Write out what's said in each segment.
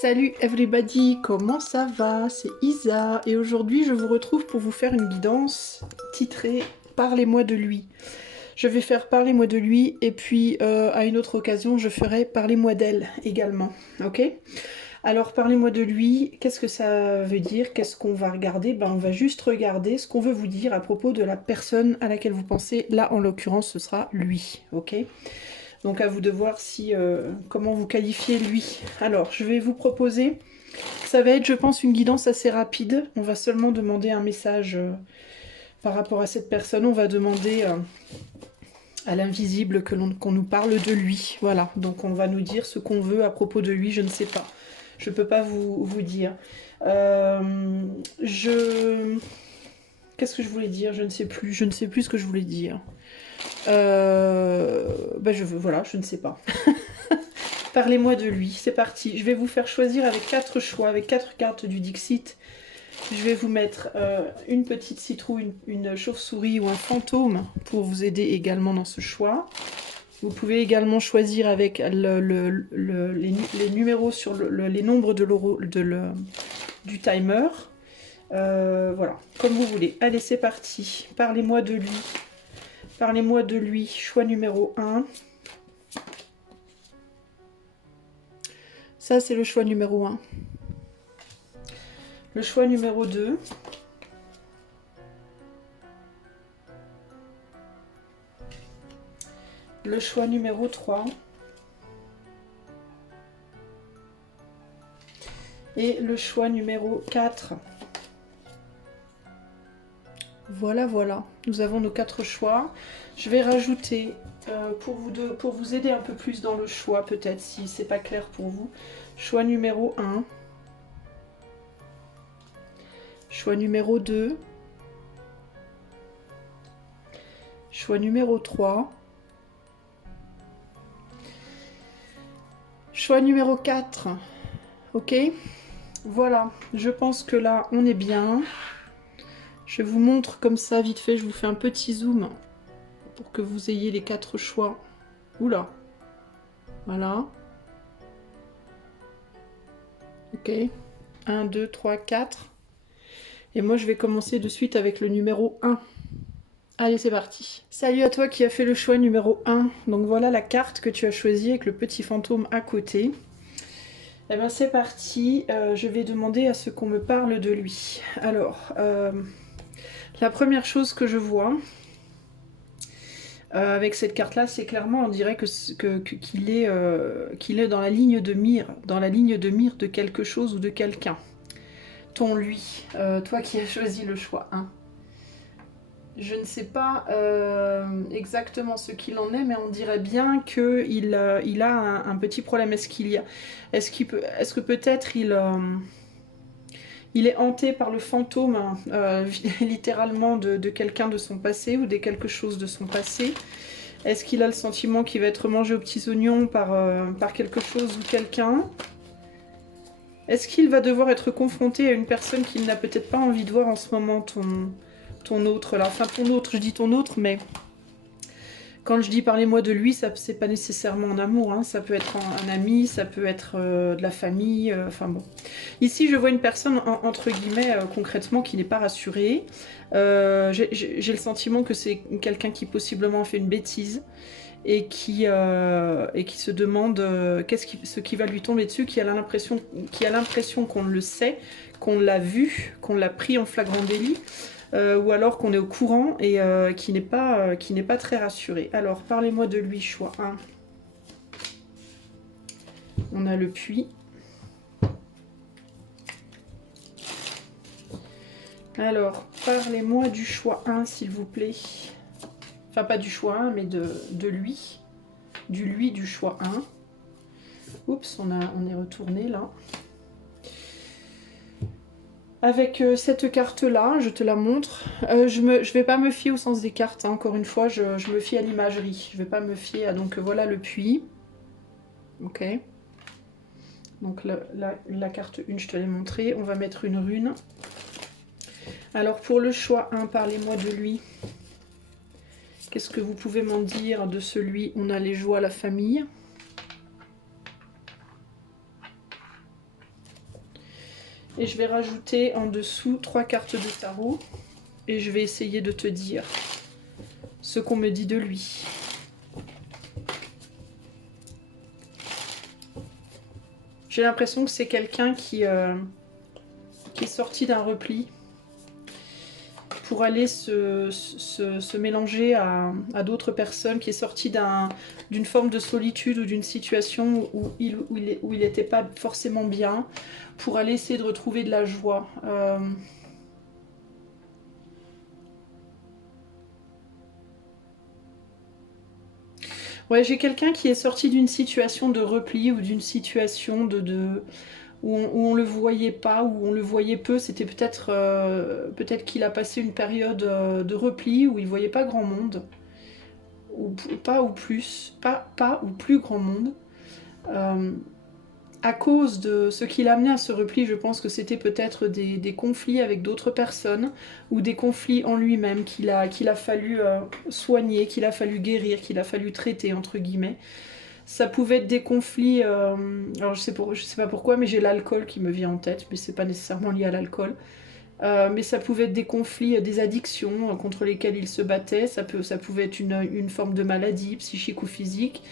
Salut everybody, comment ça va? C'est Isa et aujourd'hui je vous retrouve pour vous faire une guidance titrée Parlez-moi de lui. Je vais faire Parlez-moi de lui et puis à une autre occasion je ferai Parlez-moi d'elle également, ok? Alors parlez-moi de lui, qu'est-ce que ça veut dire? Qu'est-ce qu'on va regarder? Ben, on va juste regarder ce qu'on veut vous dire à propos de la personne à laquelle vous pensez. Là en l'occurrence ce sera lui, ok? Donc à vous de voir si comment vous qualifiez lui. Alors je vais vous proposer, ça va être je pense une guidance assez rapide. On va seulement demander un message par rapport à cette personne. On va demander à l'invisible qu'on nous parle de lui. Voilà, donc on va nous dire ce qu'on veut à propos de lui, je ne sais pas. Je ne peux pas vous dire. Euh, je... Qu'est-ce que je voulais dire? Je ne sais plus. Je ne sais plus ce que je voulais dire. Voilà, je ne sais pas. Parlez-moi de lui, c'est parti. Je vais vous faire choisir avec 4 choix, avec 4 cartes du Dixit. Je vais vous mettre une petite citrouille, une chauve-souris ou un fantôme pour vous aider également dans ce choix. Vous pouvez également choisir avec les numéros sur les nombres du timer. Voilà, comme vous voulez. Allez, c'est parti. Parlez-moi de lui. Parlez-moi de lui. Choix numéro 1. Ça, c'est le choix numéro 1. Le choix numéro 2. Le choix numéro 3. Et le choix numéro 4. Voilà, voilà. Nous avons nos 4 choix. Je vais rajouter, pour vous aider un peu plus dans le choix, peut-être, si c'est pas clair pour vous, choix numéro 1. Choix numéro 2. Choix numéro 3. Choix numéro 4. Ok? Voilà. Je pense que là, on est bien. Je vous montre comme ça, vite fait, je vous fais un petit zoom pour que vous ayez les 4 choix. Oula. Voilà. Ok. 1, 2, 3, 4. Et moi, je vais commencer de suite avec le numéro 1. Allez, c'est parti. Salut à toi qui as fait le choix numéro 1. Donc voilà la carte que tu as choisie avec le petit fantôme à côté. Eh bien, c'est parti. Je vais demander à ce qu'on me parle de lui. Alors, la première chose que je vois avec cette carte-là, c'est clairement, on dirait qu'il est dans la ligne de mire, de quelque chose ou de quelqu'un. Ton lui, toi qui as choisi le choix 1. Je ne sais pas exactement ce qu'il en est, mais on dirait bien qu'il il a un petit problème. Est-ce que peut-être il est hanté par le fantôme, littéralement, de quelqu'un de son passé ou de quelque chose de son passé? Est-ce qu'il a le sentiment qu'il va être mangé aux petits oignons par quelque chose ou quelqu'un? Est-ce qu'il va devoir être confronté à une personne qu'il n'a peut-être pas envie de voir en ce moment, ton autre là? Enfin, ton autre, je dis ton autre, mais quand je dis parlez-moi de lui, c'est pas nécessairement en amour, hein. Ça peut être un ami, ça peut être de la famille, enfin bon. Ici, je vois une personne, entre guillemets, concrètement, qui n'est pas rassurée. J'ai le sentiment que c'est quelqu'un qui possiblement a fait une bêtise et qui se demande ce qui va lui tomber dessus, qui a l'impression qu'on le sait, qu'on l'a vu, qu'on l'a pris en flagrant délit. Ou alors qu'on est au courant et qui n'est pas très rassuré. Alors, parlez-moi de lui, choix 1. On a le puits. Alors, parlez-moi du choix 1, s'il vous plaît. Enfin, pas du choix 1, mais de lui. Du choix 1. Oups, on est retourné là. Avec cette carte-là, je te la montre. Je vais pas me fier au sens des cartes, hein. Encore une fois, je me fie à l'imagerie. Je vais pas me fier à... Donc voilà le puits. Ok. Donc la carte 1, je te l'ai montrée. On va mettre une rune. Alors pour le choix 1, parlez-moi de lui. Qu'est-ce que vous pouvez m'en dire de celui? On a les joies, la famille. Et je vais rajouter en dessous 3 cartes de tarot. Et je vais essayer de te dire ce qu'on me dit de lui. J'ai l'impression que c'est quelqu'un qui est sorti d'un repli pour aller se mélanger à d'autres personnes, qui est sorti d'une forme de solitude ou d'une situation où il n'était pas forcément bien, pour aller essayer de retrouver de la joie. Ouais, j'ai quelqu'un qui est sorti d'une situation de repli ou d'une situation où on le voyait pas, où on le voyait peu. C'était peut-être qu'il a passé une période de repli où il voyait pas grand monde, ou pas ou plus, pas ou plus grand monde. Euh, à cause de ce qui l'a amené à ce repli, je pense que c'était peut-être des conflits avec d'autres personnes ou des conflits en lui-même qu'il a fallu soigner, qu'il a fallu guérir, qu'il a fallu traiter, entre guillemets. Ça pouvait être des conflits, alors je sais pas pourquoi, mais j'ai l'alcool qui me vient en tête, mais c'est pas nécessairement lié à l'alcool. Mais ça pouvait être des conflits, des addictions contre lesquelles il se battait. Ça pouvait être une forme de maladie psychique ou physique.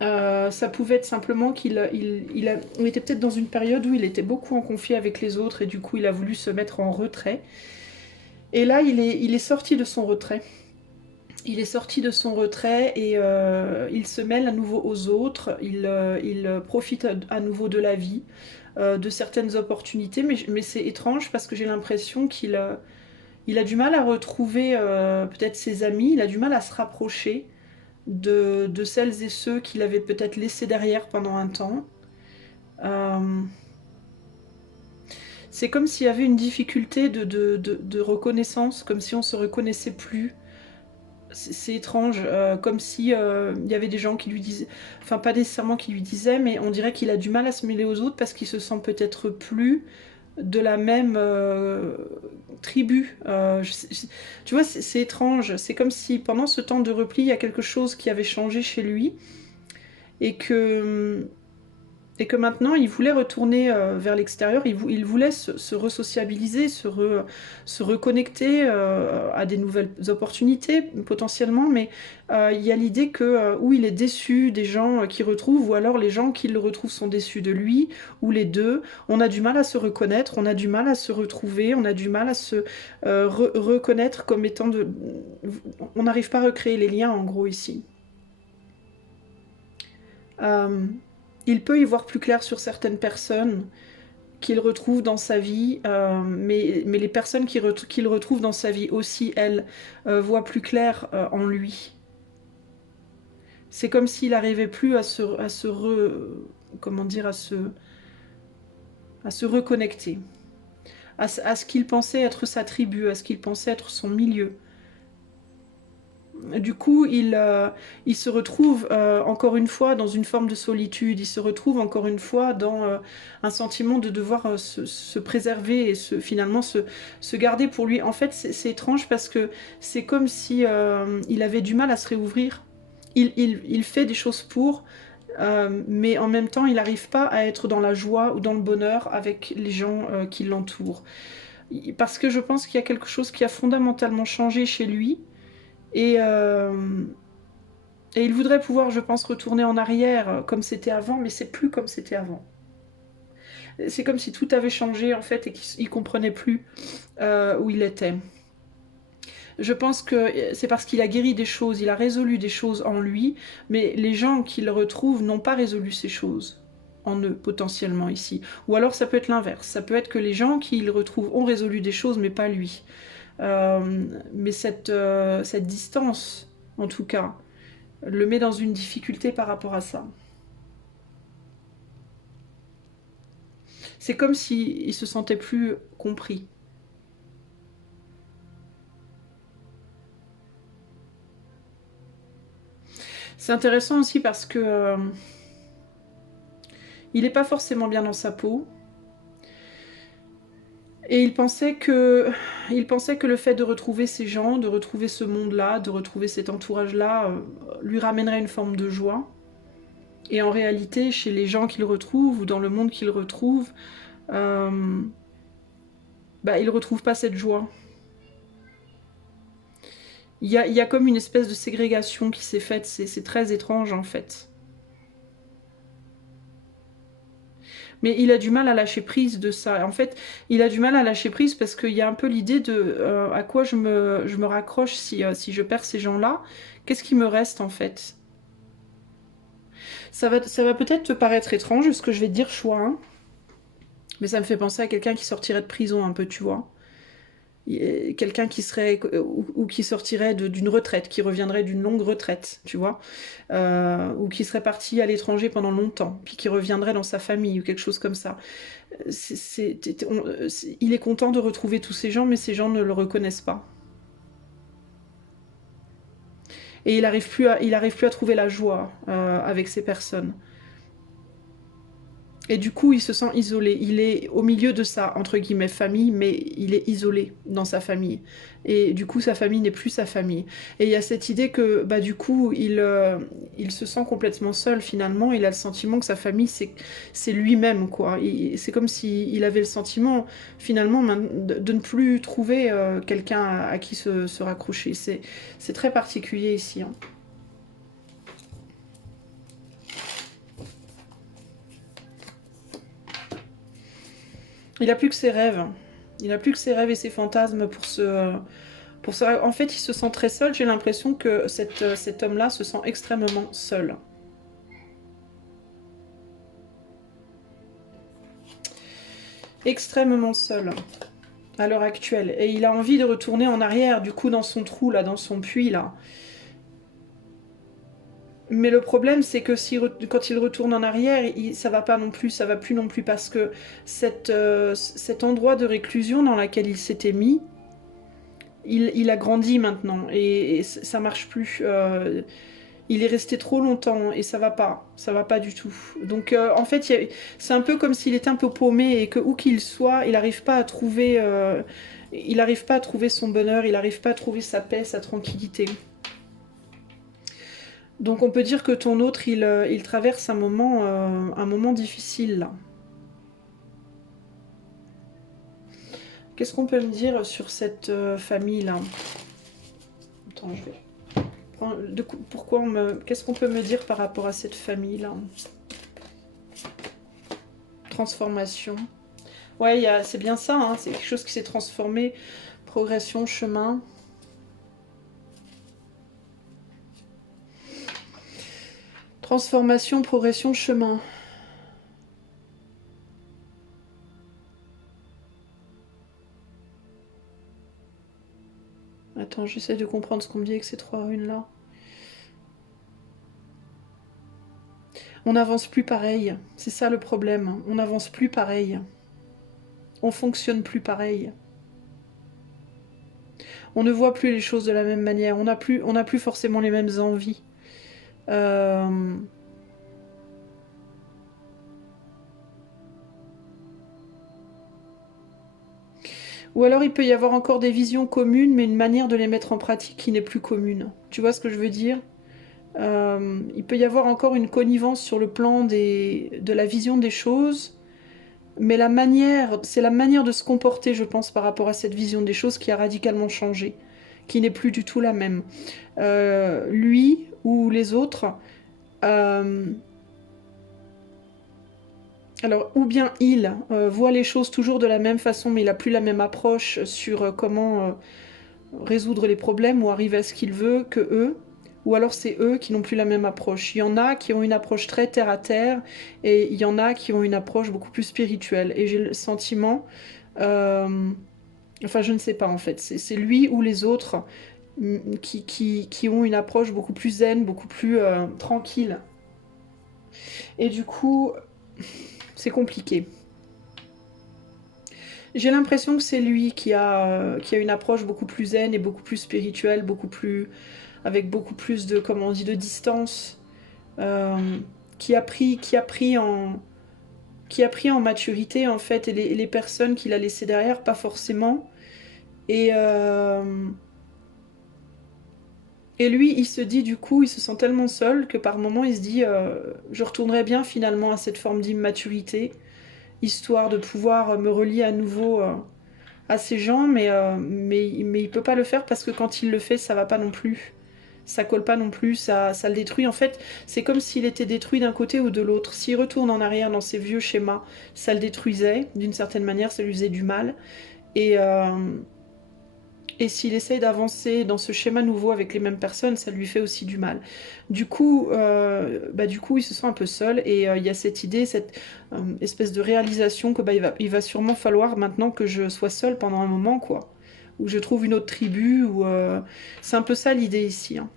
Ça pouvait être simplement on était peut-être dans une période où il était beaucoup en conflit avec les autres et du coup il a voulu se mettre en retrait. Et là il est sorti de son retrait. Il est sorti de son retrait et il se mêle à nouveau aux autres, il profite à nouveau de la vie, de certaines opportunités, mais c'est étrange parce que j'ai l'impression il a du mal à retrouver peut-être ses amis, il a du mal à se rapprocher de celles et ceux qu'il avait peut-être laissés derrière pendant un temps. Euh, c'est comme s'il y avait une difficulté de reconnaissance, comme si on se reconnaissait plus. C'est étrange, comme si il y avait des gens qui lui disaient, enfin pas nécessairement qui lui disaient, mais on dirait qu'il a du mal à se mêler aux autres parce qu'il se sent peut-être plus de la même tribu. Tu vois, c'est étrange. C'est comme si pendant ce temps de repli, il y a quelque chose qui avait changé chez lui et que maintenant il voulait retourner vers l'extérieur, il voulait se resociabiliser, se reconnecter à des nouvelles opportunités potentiellement, mais il y a l'idée que ou il est déçu des gens qu'il retrouve, ou alors les gens qui le retrouvent sont déçus de lui, ou les deux. On a du mal à se reconnaître, on a du mal à se retrouver, on a du mal à se reconnaître comme étant de... On n'arrive pas à recréer les liens en gros ici. Euh, il peut y voir plus clair sur certaines personnes qu'il retrouve dans sa vie, mais les personnes qu'il retrouve dans sa vie aussi, elles, voient plus clair en lui. C'est comme s'il n'arrivait plus comment dire, à se reconnecter, à ce qu'il pensait être sa tribu, à ce qu'il pensait être son milieu. Du coup, il se retrouve encore une fois dans une forme de solitude, il se retrouve encore une fois dans un sentiment de devoir se préserver et finalement se garder pour lui. En fait, c'est étrange parce que c'est comme si il avait du mal à se réouvrir. Il fait des choses pour, mais en même temps, il n'arrive pas à être dans la joie ou dans le bonheur avec les gens qui l'entourent. Parce que je pense qu'il y a quelque chose qui a fondamentalement changé chez lui. Et, euh, et il voudrait pouvoir, je pense, retourner en arrière comme c'était avant, mais c'est plus comme c'était avant. C'est comme si tout avait changé en fait et qu'il comprenait plus où il était. Je pense que c'est parce qu'il a guéri des choses, il a résolu des choses en lui, mais les gens qui le retrouvent n'ont pas résolu ces choses en eux potentiellement ici. Ou alors ça peut être l'inverse, ça peut être que les gens qui le retrouvent ont résolu des choses mais pas lui. Mais cette distance, en tout cas, le met dans une difficulté par rapport à ça. C'est comme s'il se sentait plus compris. C'est intéressant aussi parce que il n'est pas forcément bien dans sa peau. Et il pensait que le fait de retrouver ces gens, de retrouver ce monde-là, de retrouver cet entourage-là, lui ramènerait une forme de joie. Et en réalité, chez les gens qu'il retrouve ou dans le monde qu'il retrouve, euh, bah, il retrouve pas cette joie. Il y a comme une espèce de ségrégation qui s'est faite, c'est très étrange en fait. Mais il a du mal à lâcher prise de ça. En fait, il a du mal à lâcher prise parce qu'il y a un peu l'idée de à quoi je me raccroche si je perds ces gens-là. Qu'est-ce qui me reste en fait? Ça va peut-être te paraître étrange ce que je vais te dire, choix, hein, mais ça me fait penser à quelqu'un qui sortirait de prison un peu, tu vois. Quelqu'un qui serait ou qui sortirait d'une retraite, qui reviendrait d'une longue retraite, tu vois, ou qui serait parti à l'étranger pendant longtemps, puis qui reviendrait dans sa famille ou quelque chose comme ça. Il est content de retrouver tous ces gens, mais ces gens ne le reconnaissent pas. Et il arrive plus à trouver la joie avec ces personnes. Et du coup, il se sent isolé. Il est au milieu de sa, entre guillemets, famille, mais il est isolé dans sa famille. Et du coup, sa famille n'est plus sa famille. Et il y a cette idée que, bah, du coup, il se sent complètement seul, finalement. Il a le sentiment que sa famille, c'est lui-même, quoi. C'est comme s'il avait le sentiment, finalement, de ne plus trouver quelqu'un à qui se raccrocher. C'est très particulier ici, hein. Il a plus que ses rêves. Il a plus que ses rêves et ses fantasmes En fait, il se sent très seul. J'ai l'impression que cet homme-là se sent extrêmement seul. Extrêmement seul à l'heure actuelle. Et il a envie de retourner en arrière, du coup, dans son trou, là, dans son puits, là. Mais le problème, c'est que quand il retourne en arrière, ça va pas non plus, ça va plus non plus, parce que cet endroit de réclusion dans lequel il s'était mis, il a grandi maintenant, et ça marche plus. Il est resté trop longtemps et ça va pas du tout. Donc en fait, c'est un peu comme s'il était un peu paumé et que où qu'il soit, il n'arrive pas à trouver, il n'arrive pas à trouver son bonheur, il n'arrive pas à trouver sa paix, sa tranquillité. Donc on peut dire que ton autre, il traverse un moment difficile là. Qu'est-ce qu'on peut me dire sur cette famille là? Attends, je vais. Qu'est-ce qu'on peut me dire par rapport à cette famille là? Transformation. Ouais, c'est bien ça, hein, c'est quelque chose qui s'est transformé. Progression, chemin. Transformation, progression, chemin. Attends, j'essaie de comprendre ce qu'on me dit avec ces trois runes là. On n'avance plus pareil, c'est ça le problème. On n'avance plus pareil. On fonctionne plus pareil. On ne voit plus les choses de la même manière. On n'a plus forcément les mêmes envies. Ou alors il peut y avoir encore des visions communes, mais une manière de les mettre en pratique qui n'est plus commune. Tu vois ce que je veux dire? Il peut y avoir encore une connivence sur le plan de la vision des choses, mais c'est la manière de se comporter, je pense, par rapport à cette vision des choses qui a radicalement changé, qui n'est plus du tout la même. Lui ou les autres, euh, alors ou bien il voit les choses toujours de la même façon, mais il n'a plus la même approche sur comment résoudre les problèmes ou arriver à ce qu'il veut que eux, ou alors c'est eux qui n'ont plus la même approche. Il y en a qui ont une approche très terre à terre et il y en a qui ont une approche beaucoup plus spirituelle. Et j'ai le sentiment, enfin je ne sais pas en fait, c'est lui ou les autres qui ont une approche beaucoup plus zen, beaucoup plus tranquille. Et du coup, c'est compliqué. J'ai l'impression que c'est lui qui a une approche beaucoup plus zen et beaucoup plus spirituelle, avec beaucoup plus de, comment on dit, de distance, euh, qui a pris en maturité en fait, et les personnes qu'il a laissées derrière, pas forcément. Et, euh, et lui, il se dit du coup, il se sent tellement seul que par moments il se dit, je retournerais bien finalement à cette forme d'immaturité, histoire de pouvoir me relier à nouveau à ces gens, mais il peut pas le faire parce que quand il le fait, ça va pas non plus. Ça colle pas non plus, ça le détruit. En fait, c'est comme s'il était détruit d'un côté ou de l'autre. S'il retourne en arrière dans ses vieux schémas, ça le détruisait, d'une certaine manière, ça lui faisait du mal. Et, et s'il essaye d'avancer dans ce schéma nouveau avec les mêmes personnes, ça lui fait aussi du mal. Du coup, il se sent un peu seul et il y a cette idée, cette espèce de réalisation que il va sûrement falloir maintenant que je sois seule pendant un moment, quoi. Ou je trouve une autre tribu, ou c'est un peu ça l'idée ici, hein.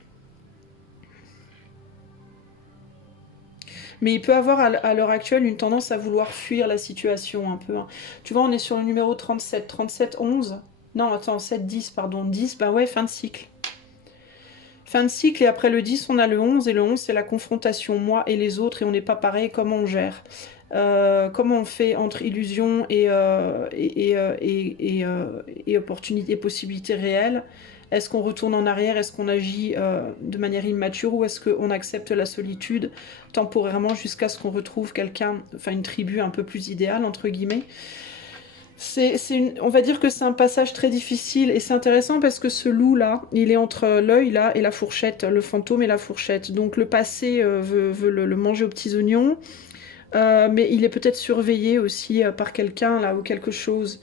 Mais il peut avoir à l'heure actuelle une tendance à vouloir fuir la situation un peu, hein. Tu vois, on est sur le numéro 37, 37, 11. Non, attends, 7, 10, pardon. 10, bah ouais, fin de cycle. Fin de cycle, et après le 10, on a le 11, et le 11, c'est la confrontation, moi et les autres, et on n'est pas pareil, comment on gère. Comment on fait entre illusion et opportunité, possibilités réelles. Est-ce qu'on retourne en arrière? Est-ce qu'on agit de manière immature? Ou est-ce qu'on accepte la solitude temporairement jusqu'à ce qu'on retrouve quelqu'un, enfin une tribu un peu plus idéale, entre guillemets? On va dire que c'est un passage très difficile, et c'est intéressant parce que ce loup-là, il est entre l'œil là et la fourchette, le fantôme et la fourchette. Donc le passé veut le manger aux petits oignons, mais il est peut-être surveillé aussi par quelqu'un là ou quelque chose,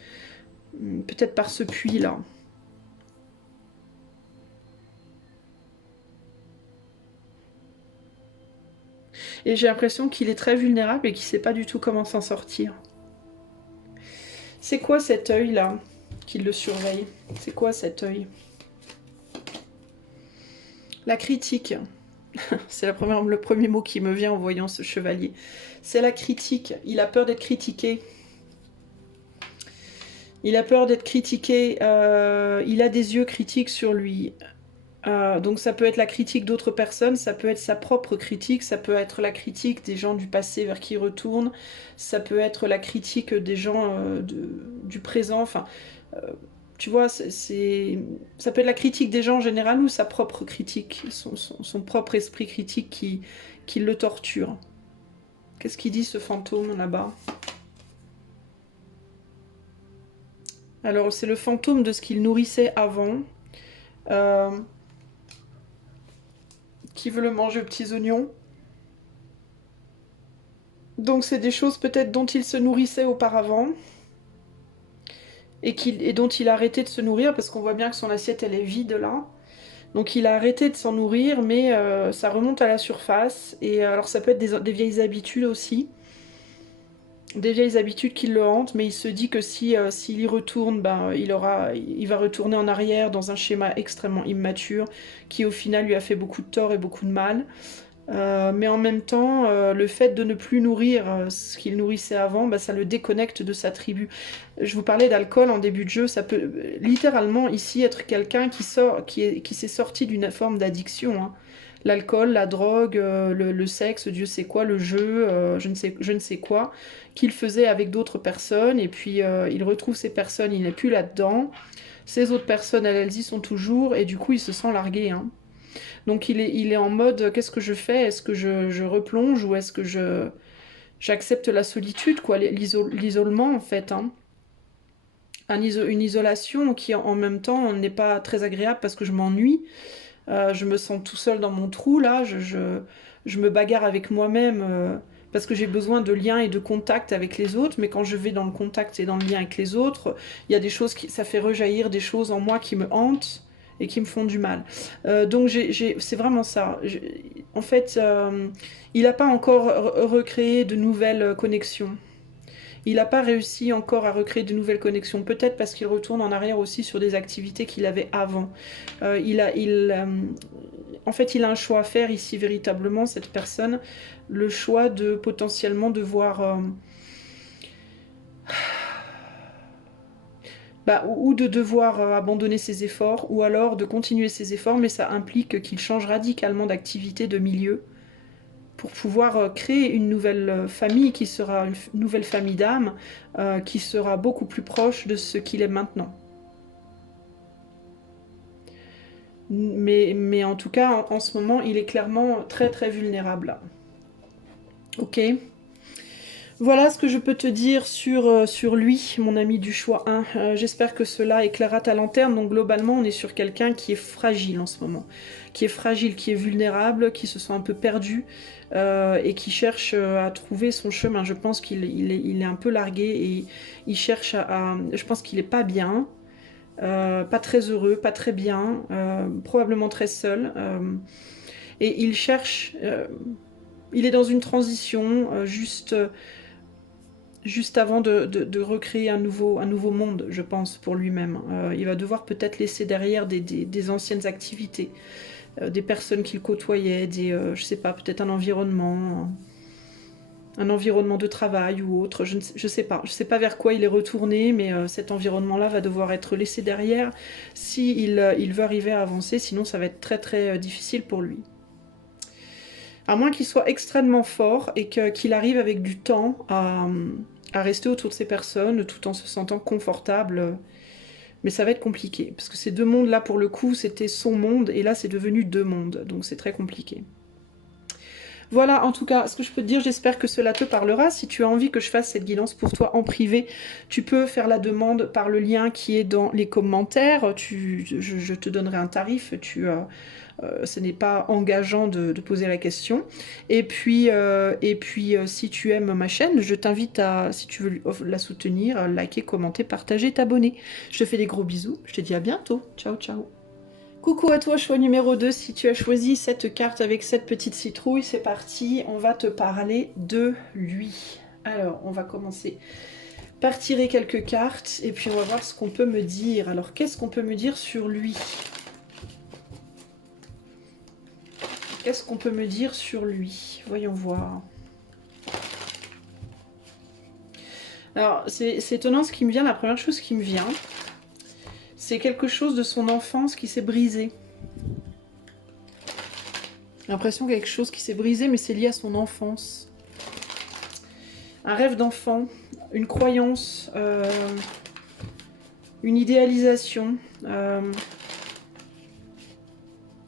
peut-être par ce puits là. Et j'ai l'impression qu'il est très vulnérable et qu'il sait pas du tout comment s'en sortir. C'est quoi cet œil là qui le surveille? C'est quoi cet œil? La critique. C'est le premier mot qui me vient en voyant ce chevalier. C'est la critique. Il a peur d'être critiqué. Il a peur d'être critiqué. Il a des yeux critiques sur lui. Donc ça peut être la critique d'autres personnes, ça peut être sa propre critique, ça peut être la critique des gens du passé vers qui il retourne, ça peut être la critique des gens du présent. Enfin, euh, tu vois, ça peut être la critique des gens en général ou sa propre critique, son propre esprit critique qui le torture. Qu'est-ce qu'il dit ce fantôme là-bas? Alors c'est le fantôme de ce qu'il nourrissait avant, euh, qui veut le manger aux petits oignons. Donc c'est des choses peut-être dont il se nourrissait auparavant et dont il a arrêté de se nourrir parce qu'on voit bien que son assiette elle est vide là. Donc il a arrêté de s'en nourrir, mais ça remonte à la surface. Et alors ça peut être des vieilles habitudes aussi, des vieilles habitudes qui le hantent, mais il se dit que si s'il y retourne, ben il va retourner en arrière dans un schéma extrêmement immature qui au final lui a fait beaucoup de tort et beaucoup de mal. Mais en même temps, le fait de ne plus nourrir ce qu'il nourrissait avant, bah, ça le déconnecte de sa tribu. Je vous parlais d'alcool en début de jeu, ça peut littéralement ici être quelqu'un qui s'est sorti d'une forme d'addiction, hein. L'alcool, la drogue, le sexe, Dieu sait quoi, le jeu, je ne sais quoi, qu'il faisait avec d'autres personnes, et puis il retrouve ces personnes, il n'est plus là-dedans. Ces autres personnes, elles y sont toujours, et du coup il se sent largué, hein. Donc il est en mode qu'est-ce que je fais? Est-ce que je replonge ou est-ce que j'accepte la solitude, quoi, l'isolement en fait, hein. Une isolation qui en même temps n'est pas très agréable parce que je m'ennuie. Je me sens tout seul dans mon trou là, je me bagarre avec moi-même parce que j'ai besoin de lien et de contact avec les autres, mais quand je vais dans le contact et dans le lien avec les autres, il y a des choses ça fait rejaillir des choses en moi qui me hantent et qui me font du mal. Donc c'est vraiment ça. En fait, il n'a pas encore recréé de nouvelles connexions. Il n'a pas réussi encore à recréer de nouvelles connexions. Peut-être parce qu'il retourne en arrière aussi sur des activités qu'il avait avant. En fait, il a un choix à faire ici véritablement, cette personne. Le choix de potentiellement devoir... ou de devoir abandonner ses efforts, ou alors de continuer ses efforts, mais ça implique qu'il change radicalement d'activité, de milieu, pour pouvoir créer une nouvelle famille qui sera une nouvelle famille d'âme, qui sera beaucoup plus proche de ce qu'il est maintenant. Mais en tout cas, en ce moment, il est clairement très très vulnérable. Ok. Voilà ce que je peux te dire sur lui, mon ami du choix 1. J'espère que cela éclairera ta lanterne. Donc globalement, on est sur quelqu'un qui est fragile en ce moment. Qui est fragile, qui est vulnérable, qui se sent un peu perdu et qui cherche à trouver son chemin. Je pense qu'il est un peu largué et il cherche je pense qu'il est pas bien, pas très heureux, pas très bien, probablement très seul. Et il cherche... il est dans une transition juste avant de recréer un nouveau monde, je pense, pour lui-même. Il va devoir peut-être laisser derrière des anciennes activités, des personnes qu'il côtoyait, je sais pas, peut-être un environnement de travail ou autre, je sais pas. Je sais pas vers quoi il est retourné, mais cet environnement-là va devoir être laissé derrière si il veut arriver à avancer, sinon ça va être très très difficile pour lui. À moins qu'il soit extrêmement fort et qu'il arrive avec du temps à rester autour de ces personnes tout en se sentant confortable. Mais ça va être compliqué, parce que ces deux mondes-là, pour le coup, c'était son monde, et là, c'est devenu deux mondes, donc c'est très compliqué. Voilà, en tout cas, ce que je peux te dire, j'espère que cela te parlera. Si tu as envie que je fasse cette guidance pour toi en privé, tu peux faire la demande par le lien qui est dans les commentaires. Je te donnerai un tarif, ce n'est pas engageant de poser la question. Et puis, si tu aimes ma chaîne, je t'invite à, si tu veux la soutenir, liker, commenter, partager, t'abonner. Je te fais des gros bisous, je te dis à bientôt. Ciao, ciao. Coucou à toi, choix numéro 2, si tu as choisi cette carte avec cette petite citrouille, c'est parti, on va te parler de lui. Alors, on va commencer par tirer quelques cartes, et puis on va voir ce qu'on peut me dire. Alors, qu'est-ce qu'on peut me dire sur lui? Qu'est-ce qu'on peut me dire sur lui? Voyons voir. Alors, c'est étonnant ce qui me vient, la première chose qui me vient, c'est quelque chose de son enfance qui s'est brisé. J'ai l'impression qu'il y a quelque chose qui s'est brisé, mais c'est lié à son enfance. Un rêve d'enfant, une croyance, une idéalisation. On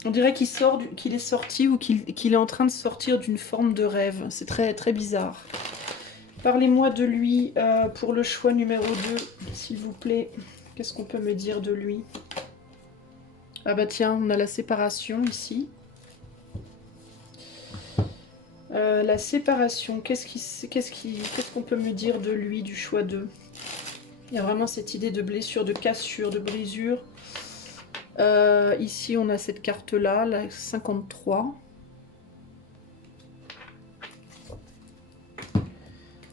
dirait qu'il est sorti ou qu'il est en train de sortir d'une forme de rêve. C'est très, très bizarre. Parlez-moi de lui pour le choix numéro 2, s'il vous plaît. Qu'est-ce qu'on peut me dire de lui? Ah bah tiens, on a la séparation ici. La séparation, qu'est-ce qu'on peut me dire de lui, du choix 2? Il y a vraiment cette idée de blessure, de cassure, de brisure. Ici, on a cette carte-là, la 53.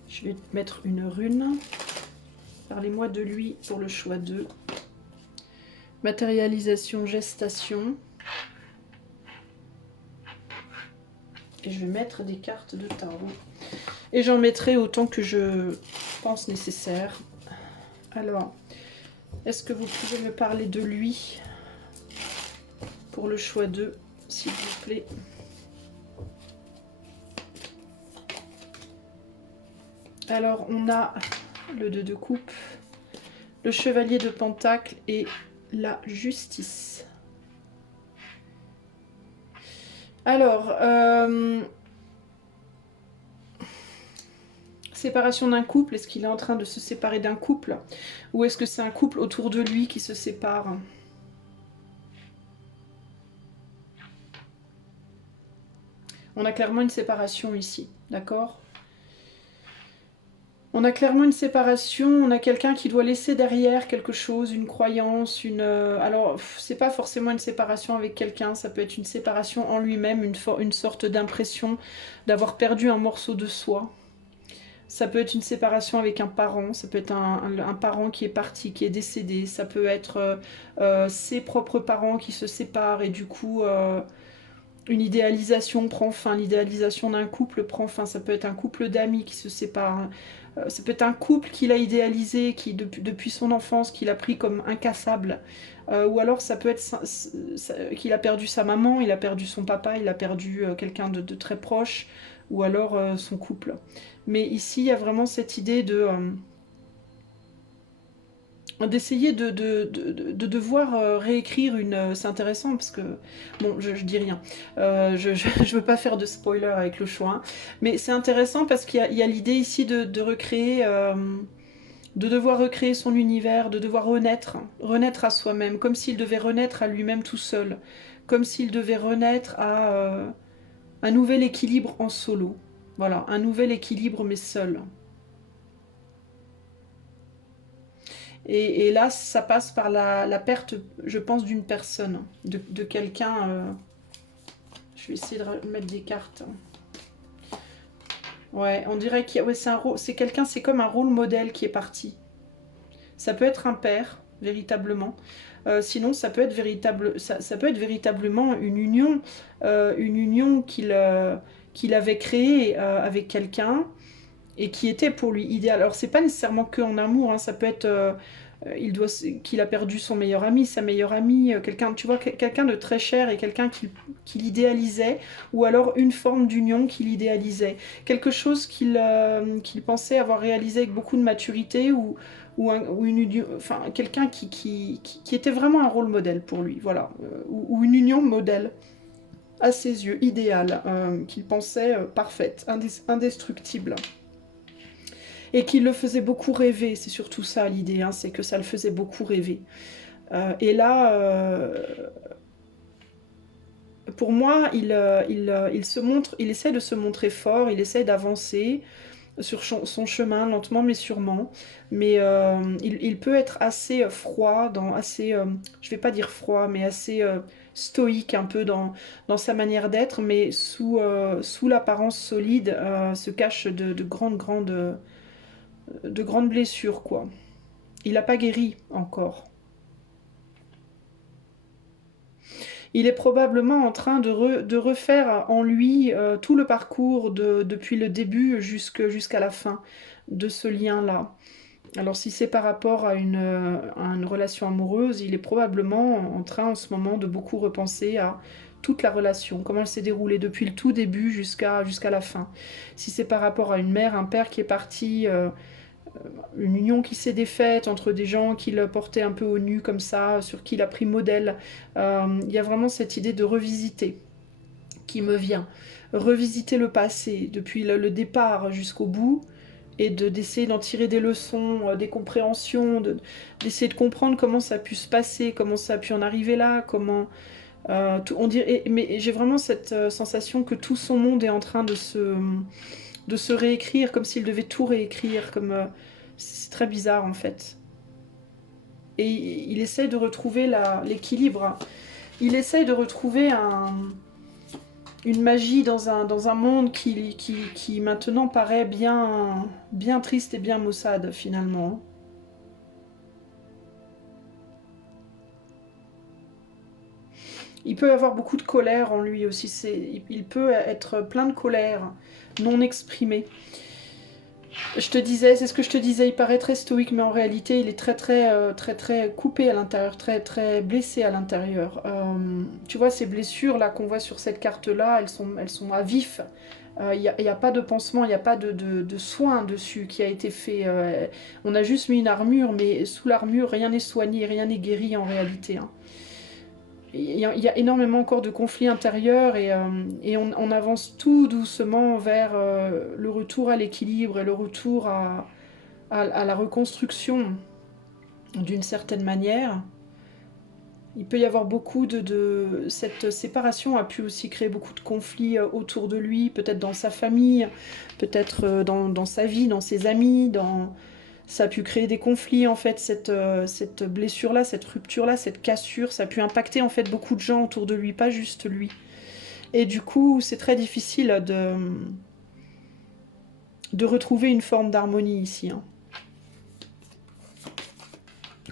Je vais te mettre une rune. Parlez-moi de lui pour le choix 2. Matérialisation, gestation. Et je vais mettre des cartes de tarot. Et j'en mettrai autant que je pense nécessaire. Alors, est-ce que vous pouvez me parler de lui pour le choix 2, s'il vous plaît? Alors, on a le 2 de coupe, le chevalier de pentacle et la justice. Alors, séparation d'un couple, est-ce qu'il est en train de se séparer d'un couple? Ou est-ce que c'est un couple autour de lui qui se sépare? On a clairement une séparation ici, d'accord? On a clairement une séparation, on a quelqu'un qui doit laisser derrière quelque chose, une croyance, alors, c'est pas forcément une séparation avec quelqu'un, ça peut être une séparation en lui-même, une sorte d'impression d'avoir perdu un morceau de soi. Ça peut être une séparation avec un parent, ça peut être un parent qui est parti, qui est décédé, ça peut être ses propres parents qui se séparent et du coup une idéalisation prend fin, l'idéalisation d'un couple prend fin, ça peut être un couple d'amis qui se séparent, ça peut être un couple qu'il a idéalisé, qui depuis son enfance, qu'il a pris comme incassable, ou alors ça peut être qu'il a perdu sa maman, il a perdu son papa, il a perdu quelqu'un de très proche, ou alors son couple. Mais ici, il y a vraiment cette idée d'essayer de devoir réécrire une... c'est intéressant parce que... Bon, je dis rien. Je veux pas faire de spoiler avec le choix. Hein, mais c'est intéressant parce qu'il y a l'idée ici de recréer... de devoir recréer son univers, de devoir renaître à soi-même, comme s'il devait renaître à lui-même tout seul. Comme s'il devait renaître à un nouvel équilibre en solo. Voilà, un nouvel équilibre mais seul. Et là, ça passe par la perte, je pense, d'une personne, de quelqu'un. Je vais essayer de mettre des cartes. Ouais, on dirait qu'il y a, ouais, c'est quelqu'un, c'est comme un rôle modèle qui est parti. Ça peut être un père, véritablement. Sinon, ça peut être ça peut être véritablement une union qu'il avait créée avec quelqu'un et qui était pour lui idéal. Alors, c'est pas nécessairement que en amour, hein, ça peut être qu'il a perdu son meilleur ami, sa meilleure amie, quelqu'un, tu vois, quelqu'un de très cher et quelqu'un qu'il idéalisait, ou alors une forme d'union qu'il idéalisait, quelque chose qu'il pensait avoir réalisé avec beaucoup de maturité, ou une union, enfin quelqu'un qui était vraiment un rôle modèle pour lui, voilà, ou une union modèle à ses yeux, idéale, qu'il pensait parfaite, indestructible et qui le faisait beaucoup rêver. C'est surtout ça l'idée, hein, c'est que ça le faisait beaucoup rêver. Et là, pour moi, il essaie de se montrer fort, il essaie d'avancer sur son chemin, lentement mais sûrement. Mais il peut être assez froid, je vais pas dire froid, mais assez stoïque un peu dans sa manière d'être, mais sous l'apparence solide se cachent de grandes blessures, quoi. Il n'a pas guéri encore. Il est probablement en train de refaire en lui tout le parcours depuis le début jusqu'à la fin de ce lien-là. Alors si c'est par rapport à une relation amoureuse, il est probablement en train en ce moment de beaucoup repenser à toute la relation, comment elle s'est déroulée depuis le tout début jusqu'à la fin. Si c'est par rapport à une mère, un père qui est parti... une union qui s'est défaite entre des gens qui le portaient un peu au nu comme ça, sur qui il a pris modèle. Il y a vraiment cette idée de revisiter qui me vient. Revisiter le passé depuis le départ jusqu'au bout et d'essayer d'en tirer des leçons, des compréhensions, d'essayer de comprendre comment ça a pu se passer, comment ça a pu en arriver là, comment... on dirait, mais j'ai vraiment cette sensation que tout son monde est en train de se réécrire, comme s'il devait tout réécrire, comme c'est très bizarre en fait. Et il essaye de retrouver l'équilibre. Il essaye de retrouver une magie dans un monde qui maintenant paraît bien triste et bien maussade finalement. Il peut avoir beaucoup de colère en lui aussi. Il peut être plein de colère non exprimée. Je te disais, c'est ce que je te disais, il paraît très stoïque, mais en réalité, il est très coupé à l'intérieur, très blessé à l'intérieur. Tu vois, ces blessures-là qu'on voit sur cette carte-là, elles sont à vif. Il n'y a pas de pansement, il n'y a pas de soin dessus qui a été fait. On a juste mis une armure, mais sous l'armure, rien n'est soigné, rien n'est guéri en réalité. Hein. Il y a énormément encore de conflits intérieurs et on avance tout doucement vers le retour à l'équilibre et le retour à la reconstruction d'une certaine manière. Il peut y avoir beaucoup cette séparation a pu aussi créer beaucoup de conflits autour de lui, peut-être dans sa famille, peut-être dans sa vie, dans ses amis, ça a pu créer des conflits en fait, cette blessure-là, cette rupture-là, cette cassure, ça a pu impacter en fait beaucoup de gens autour de lui, pas juste lui. Et du coup, c'est très difficile de retrouver une forme d'harmonie ici. Hein.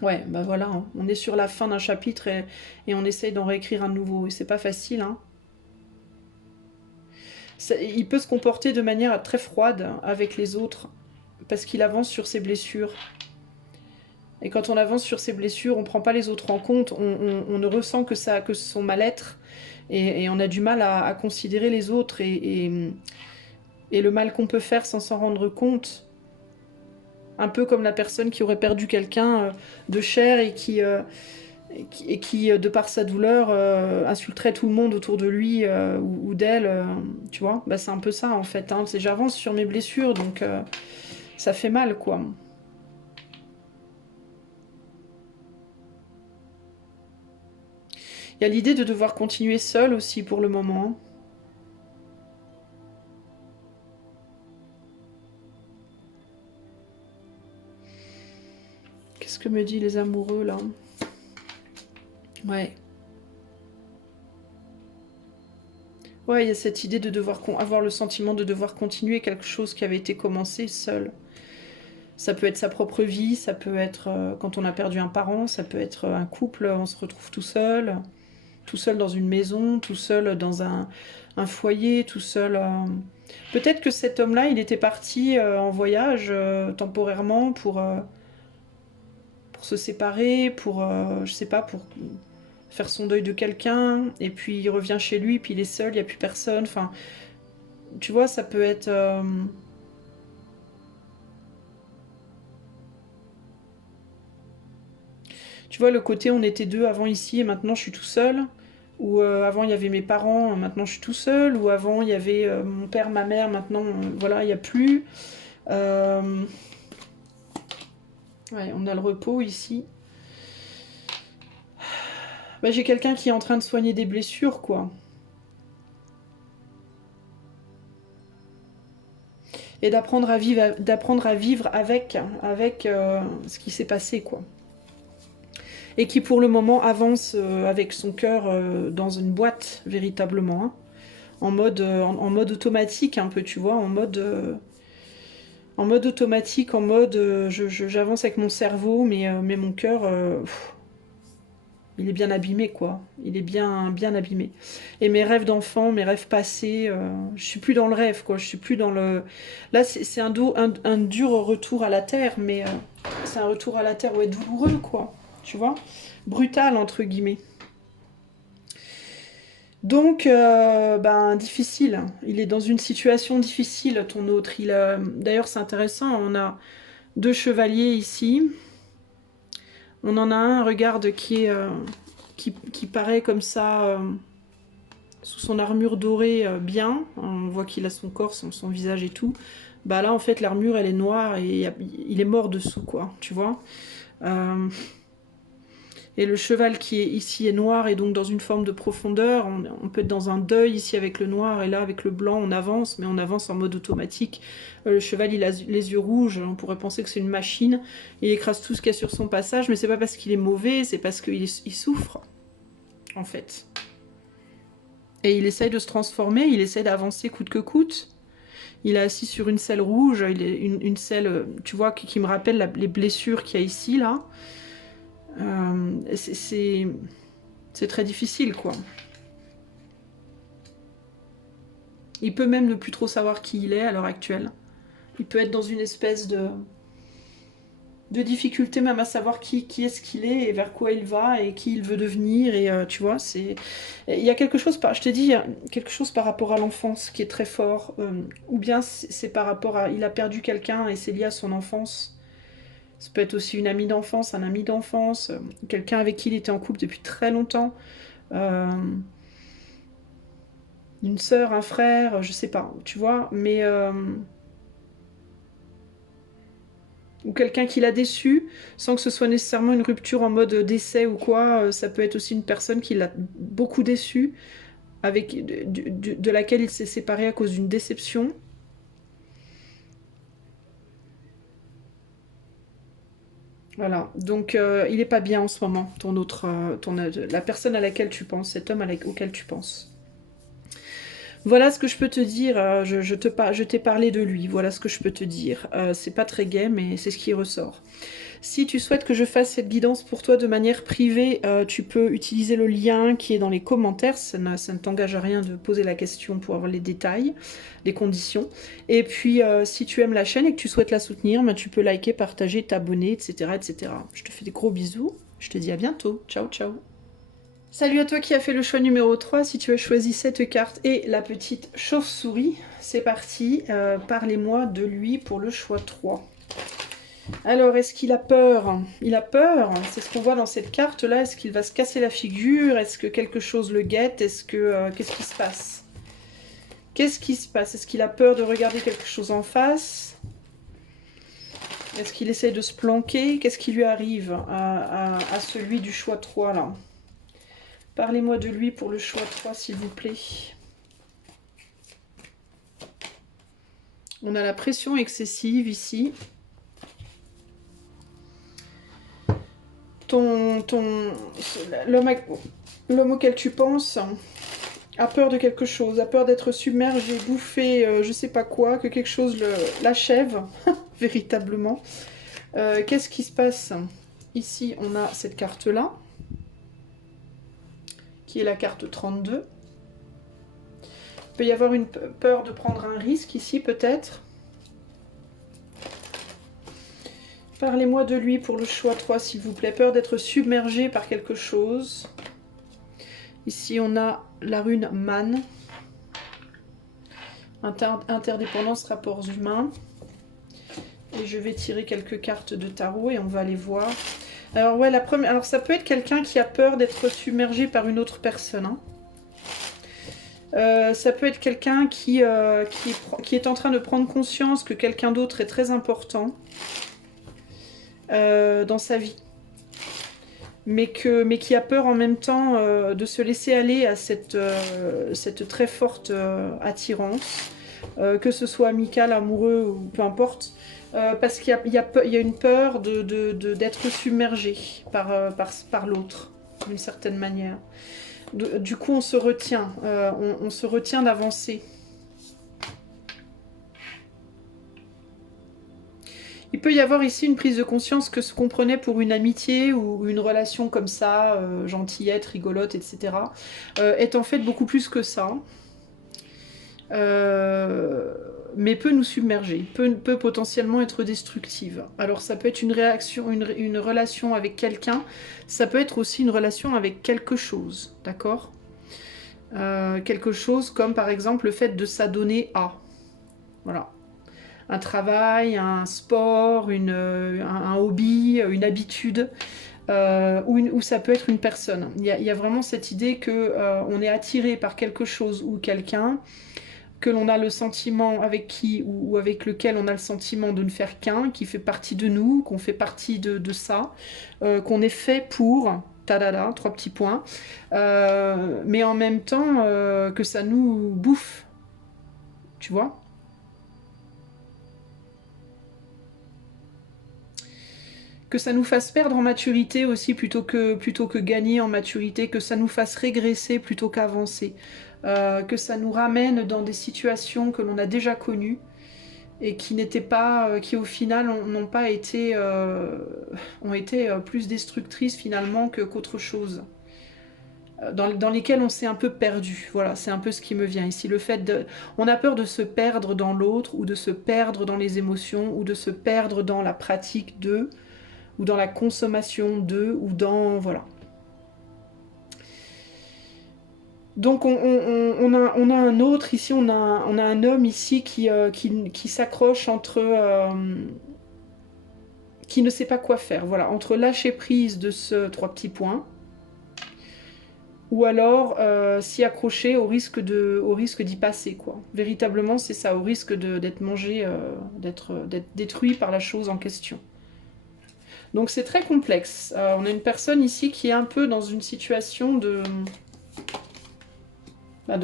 Ouais, bah voilà, hein. On est sur la fin d'un chapitre et on essaye d'en réécrire un nouveau. Et c'est pas facile, hein. Il peut se comporter de manière très froide avec les autres parce qu'il avance sur ses blessures. Et quand on avance sur ses blessures, on prend pas les autres en compte, on ne ressent que son mal-être et on a du mal à considérer les autres et le mal qu'on peut faire sans s'en rendre compte Un peu comme la personne qui aurait perdu quelqu'un de cher et qui, de par sa douleur, insulterait tout le monde autour de lui ou d'elle, tu vois. Bah, c'est un peu ça, en fait. Hein. J'avance sur mes blessures, donc ça fait mal, quoi. Il y a l'idée de devoir continuer seul aussi pour le moment. Qu'est-ce que me disent les amoureux, là? Ouais. Ouais, il y a cette idée de devoir avoir le sentiment de devoir continuer quelque chose qui avait été commencé seul. Ça peut être sa propre vie, ça peut être quand on a perdu un parent, ça peut être un couple, on se retrouve tout seul dans une maison, tout seul dans un foyer, tout seul. Peut-être que cet homme-là, il était parti en voyage temporairement pour se séparer, pour, je sais pas, pour faire son deuil de quelqu'un, et puis il revient chez lui, puis il est seul, il n'y a plus personne. Enfin, tu vois, ça peut être. Tu vois, le côté on était deux avant ici et maintenant je suis tout seul. Ou avant il y avait mes parents, maintenant je suis tout seul. Ou avant il y avait mon père, ma mère, maintenant voilà, il n'y a plus. Euh, Ouais, on a le repos ici. Bah, j'ai quelqu'un qui est en train de soigner des blessures, quoi. Et d'apprendre à vivre avec ce qui s'est passé, quoi. Et qui pour le moment avance avec son cœur dans une boîte, véritablement. Hein. En mode automatique, un peu, tu vois, en mode automatique, en mode j'avance avec mon cerveau, mais mon cœur, il est bien abîmé, quoi. Il est bien abîmé. Et mes rêves d'enfant, mes rêves passés, je suis plus dans le rêve, quoi. Je suis plus dans le... Là, c'est un dur retour à la terre, mais c'est un retour à la terre, ouais, douloureux, quoi. Tu vois? Brutal, entre guillemets. Donc, ben, difficile. Il est dans une situation difficile, ton autre. D'ailleurs, c'est intéressant, on a deux chevaliers ici. On en a un, regarde, qui paraît comme ça, sous son armure dorée, bien. On voit qu'il a son corps, son visage et tout. Bah là, en fait, l'armure, elle est noire et il est mort dessous, quoi, tu vois. Euh, Et le cheval qui est ici est noir et donc dans une forme de profondeur. On peut être dans un deuil ici avec le noir et là avec le blanc on avance, mais on avance en mode automatique. Le cheval il a les yeux rouges, on pourrait penser que c'est une machine. Il écrase tout ce qu'il y a sur son passage, mais c'est pas parce qu'il est mauvais, c'est parce qu'il il souffre en fait. Et il essaye de se transformer, il essaye d'avancer coûte que coûte. Il est assis sur une selle rouge, il est une selle, tu vois, qui me rappelle les blessures qu'il y a ici là. C'est très difficile, quoi. Il peut même ne plus trop savoir qui il est à l'heure actuelle. Il peut être dans une espèce de difficulté même à savoir qui est-ce qu'il est et vers quoi il va et qui il veut devenir. Et tu vois, il y a quelque chose, je t'ai dit, quelque chose par rapport à l'enfance qui est très fort. Ou bien c'est par rapport à... Il a perdu quelqu'un et c'est lié à son enfance. Ça peut être aussi une amie d'enfance, un ami d'enfance, quelqu'un avec qui il était en couple depuis très longtemps. Euh, une sœur, un frère, je sais pas, tu vois, mais... ou quelqu'un qui l'a déçu, sans que ce soit nécessairement une rupture en mode décès ou quoi, ça peut être aussi une personne qui l'a beaucoup déçu, avec, de laquelle il s'est séparé à cause d'une déception. Voilà, donc il est pas bien en ce moment, la personne à laquelle tu penses, cet homme auquel tu penses. Voilà ce que je peux te dire, je t'ai parlé de lui, voilà ce que je peux te dire. C'est pas très gai, mais c'est ce qui ressort. Si tu souhaites que je fasse cette guidance pour toi de manière privée, tu peux utiliser le lien qui est dans les commentaires, ça ne t'engage à rien de poser la question pour avoir les détails, les conditions. Et puis si tu aimes la chaîne et que tu souhaites la soutenir, tu peux liker, partager, t'abonner, etc., etc. Je te fais des gros bisous, je te dis à bientôt, ciao ciao. Salut à toi qui as fait le choix numéro 3, si tu as choisi cette carte et la petite chauve-souris, c'est parti, parlez-moi de lui pour le choix 3. Alors, est-ce qu'il a peur? Il a peur, c'est ce qu'on voit dans cette carte-là. Est-ce qu'il va se casser la figure? Est-ce que quelque chose le guette? Est-ce que... qu'est-ce qui se passe? Qu'est-ce qui se passe? Est-ce qu'il a peur de regarder quelque chose en face? Est-ce qu'il essaie de se planquer? Qu'est-ce qui lui arrive à celui du choix 3, là? Parlez-moi de lui pour le choix 3, s'il vous plaît. On a la pression excessive ici. L'homme auquel tu penses a peur de quelque chose, a peur d'être submergé, bouffé, je sais pas quoi, que quelque chose l'achève, véritablement. Qu'est-ce qui se passe? Ici, on a cette carte-là, qui est la carte 32. Il peut y avoir une peur de prendre un risque ici, peut-être. Parlez-moi de lui pour le choix 3, s'il vous plaît. Peur d'être submergé par quelque chose. Ici, on a la rune Man. Interdépendance, rapports humains. Et je vais tirer quelques cartes de tarot et on va les voir. Alors, ouais, la première... Alors, ça peut être quelqu'un qui a peur d'être submergé par une autre personne. Hein. Ça peut être quelqu'un qui est en train de prendre conscience que quelqu'un d'autre est très important dans sa vie. Mais qui a peur en même temps de se laisser aller à cette très forte attirance, que ce soit amical, amoureux ou peu importe, parce qu'il y a une peur d'être submergé par l'autre, d'une certaine manière. Du coup, on se retient, on se retient d'avancer. Il peut y avoir ici une prise de conscience que ce qu'on prenait pour une amitié ou une relation comme ça, gentillette, rigolote, etc., est en fait beaucoup plus que ça. Mais peut nous submerger, peut potentiellement être destructive. Alors ça peut être une relation avec quelqu'un, ça peut être aussi une relation avec quelque chose, d'accord? Quelque chose comme par exemple le fait de s'adonner à. Voilà. Un travail, un sport, un hobby, une habitude, ou ça peut être une personne. Il y a vraiment cette idée qu'on est attiré par quelque chose ou quelqu'un, que l'on a le sentiment avec qui ou avec lequel on a le sentiment de ne faire qu'un, qui fait partie de nous, qu'on fait partie de ça, qu'on est fait pour... Tadada, 3 petits points. Mais en même temps, que ça nous bouffe. Tu vois ? Que ça nous fasse perdre en maturité aussi plutôt que gagner en maturité, que ça nous fasse régresser plutôt qu'avancer, que ça nous ramène dans des situations que l'on a déjà connues et qui n'étaient pas, qui au final n'ont pas été, ont été plus destructrices finalement qu'autre chose. Dans lesquelles on s'est un peu perdu. Voilà, c'est un peu ce qui me vient ici. Le fait de... On a peur de se perdre dans l'autre, ou de se perdre dans les émotions, ou de se perdre dans la pratique de... ou dans la consommation de, ou dans... Voilà. Donc on a un autre ici, on a un homme ici qui s'accroche entre... qui ne sait pas quoi faire, voilà, entre lâcher prise de ce 3 petits points, ou alors s'y accrocher au risque d'y passer, quoi. Véritablement, c'est ça, au risque d'être mangé, d'être détruit par la chose en question. Donc c'est très complexe. On a une personne ici qui est un peu dans une situation de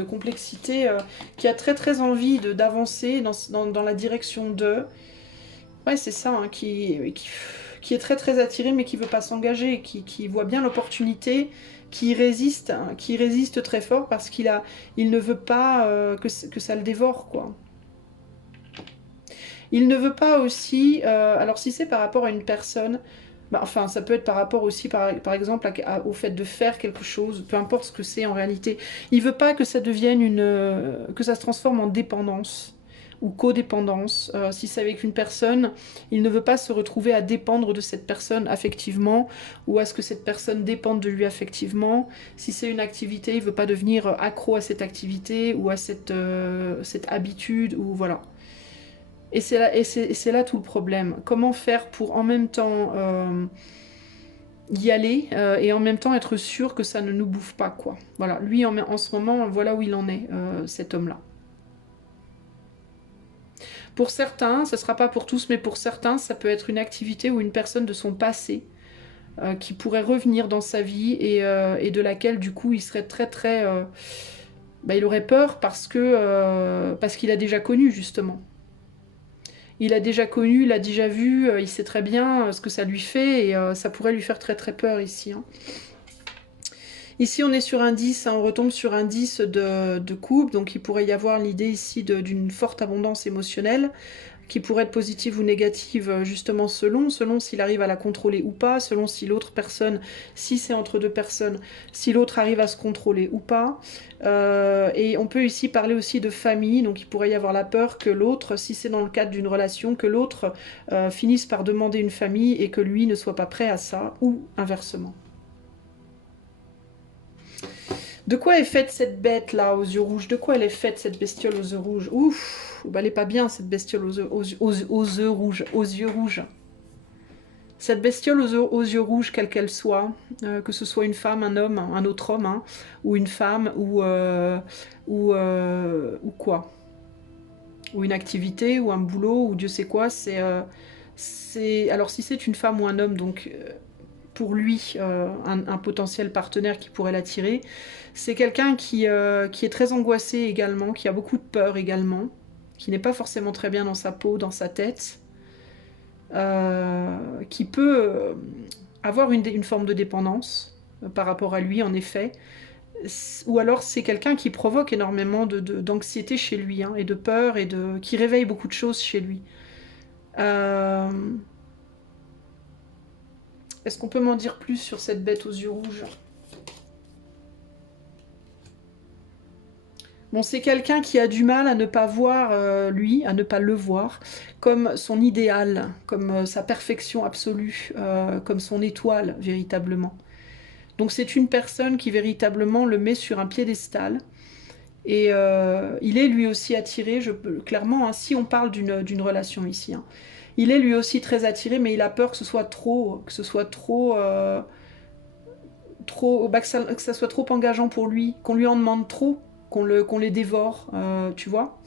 complexité, qui a très envie d'avancer dans la direction de... Ouais, c'est ça, hein, qui est très attiré mais qui veut pas s'engager, qui voit bien l'opportunité, qui résiste très fort parce qu'il ne veut pas que ça le dévore, quoi. Il ne veut pas aussi... alors si c'est par rapport à une personne... Bah, enfin, ça peut être par rapport aussi, par exemple, au fait de faire quelque chose, peu importe ce que c'est en réalité. Il veut pas que ça devienne que ça se transforme en dépendance ou codépendance. Si c'est avec une personne, il ne veut pas se retrouver à dépendre de cette personne affectivement ou à ce que cette personne dépende de lui affectivement. Si c'est une activité, il veut pas devenir accro à cette activité ou à cette habitude, ou voilà. Et c'est là tout le problème. Comment faire pour en même temps y aller et en même temps être sûr que ça ne nous bouffe pas, quoi. Voilà, lui en ce moment, voilà où il en est, cet homme-là. Pour certains, ce ne sera pas pour tous, mais pour certains, ça peut être une activité ou une personne de son passé qui pourrait revenir dans sa vie et de laquelle, du coup, il serait très... bah, il aurait peur parce qu'il a déjà connu, justement. Il a déjà connu, il a déjà vu, il sait très bien ce que ça lui fait et ça pourrait lui faire très peur ici. Hein. Ici, on est sur un 10, hein, on retombe sur un 10 de coupe, donc il pourrait y avoir l'idée ici d'une forte abondance émotionnelle qui pourrait être positive ou négative justement selon s'il arrive à la contrôler ou pas, selon si l'autre personne, si c'est entre deux personnes, si l'autre arrive à se contrôler ou pas. Et on peut ici parler aussi de famille, donc il pourrait y avoir la peur que l'autre, si c'est dans le cadre d'une relation, que l'autre finisse par demander une famille et que lui ne soit pas prêt à ça, ou inversement. De quoi est faite cette bête là aux yeux rouges? De quoi elle est faite cette bestiole aux yeux rouges? Ouf, bah, elle est pas bien cette bestiole aux yeux rouges, aux yeux rouges. Cette bestiole aux yeux rouges, quelle qu'elle soit, que ce soit une femme, un homme, un autre homme, hein, ou une femme, ou quoi, ou une activité, ou un boulot, ou Dieu sait quoi, alors si c'est une femme ou un homme, donc pour lui un potentiel partenaire qui pourrait l'attirer. C'est quelqu'un qui est très angoissé également, qui a beaucoup de peur également, qui n'est pas forcément très bien dans sa peau, dans sa tête, qui peut avoir une forme de dépendance par rapport à lui en effet, ou alors c'est quelqu'un qui provoque énormément d'anxiété chez lui, hein, et de peur, qui réveille beaucoup de choses chez lui. Est-ce qu'on peut m'en dire plus sur cette bête aux yeux rouges? Bon, c'est quelqu'un qui a du mal à ne pas voir lui, à ne pas le voir, comme son idéal, comme sa perfection absolue, comme son étoile, véritablement. Donc c'est une personne qui véritablement le met sur un piédestal. Et il est lui aussi attiré, clairement, hein, si on parle d'une relation ici, hein, il est lui aussi très attiré, mais il a peur que ce soit trop, que ça soit trop engageant pour lui, qu'on lui en demande trop, qu'on les dévore, tu vois,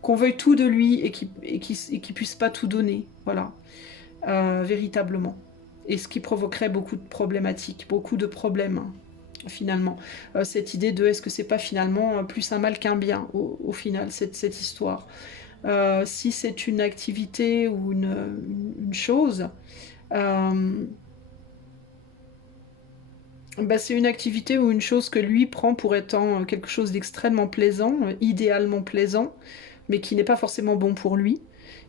qu'on veuille tout de lui et qu'il puisse pas tout donner, voilà, véritablement. Et ce qui provoquerait beaucoup de problématiques, beaucoup de problèmes, hein, finalement. Cette idée de est-ce que c'est pas finalement plus un mal qu'un bien, au final, cette histoire. Si c'est une activité ou une chose, bah, c'est une activité ou une chose que lui prend pour étant quelque chose d'extrêmement plaisant, idéalement plaisant, mais qui n'est pas forcément bon pour lui,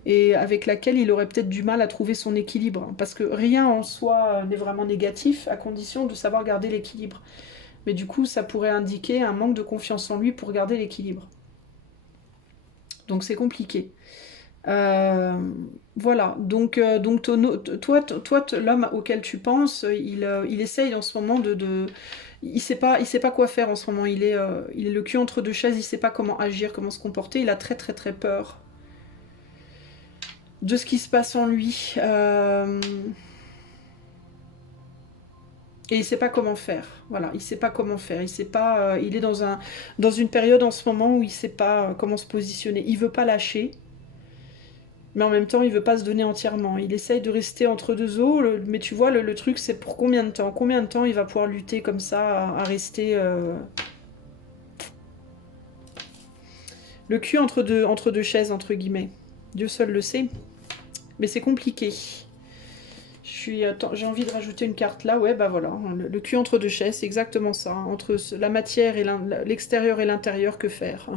et avec laquelle il aurait peut-être du mal à trouver son équilibre. Parce que rien en soi n'est vraiment négatif, à condition de savoir garder l'équilibre. Mais du coup, ça pourrait indiquer un manque de confiance en lui pour garder l'équilibre. Donc c'est compliqué. Euh, voilà, donc toi, l'homme auquel tu penses, il essaye en ce moment il sait pas quoi faire en ce moment. Il est le cul entre deux chaises, il sait pas comment agir, comment se comporter. Il a très peur de ce qui se passe en lui. Et il sait pas comment faire. Voilà, il sait pas comment faire. Il sait pas. Il est dans une période en ce moment où il sait pas comment se positionner. Il veut pas lâcher. Mais en même temps, il veut pas se donner entièrement. Il essaye de rester entre deux eaux, mais tu vois, le truc, c'est pour combien de temps? Combien de temps il va pouvoir lutter comme ça, à rester le cul entre deux chaises, entre guillemets. Dieu seul le sait. Mais c'est compliqué. J'ai envie de rajouter une carte là. Ouais, bah voilà. Le cul entre deux chaises, c'est exactement ça. Entre la matière et l'extérieur et l'intérieur, que faire?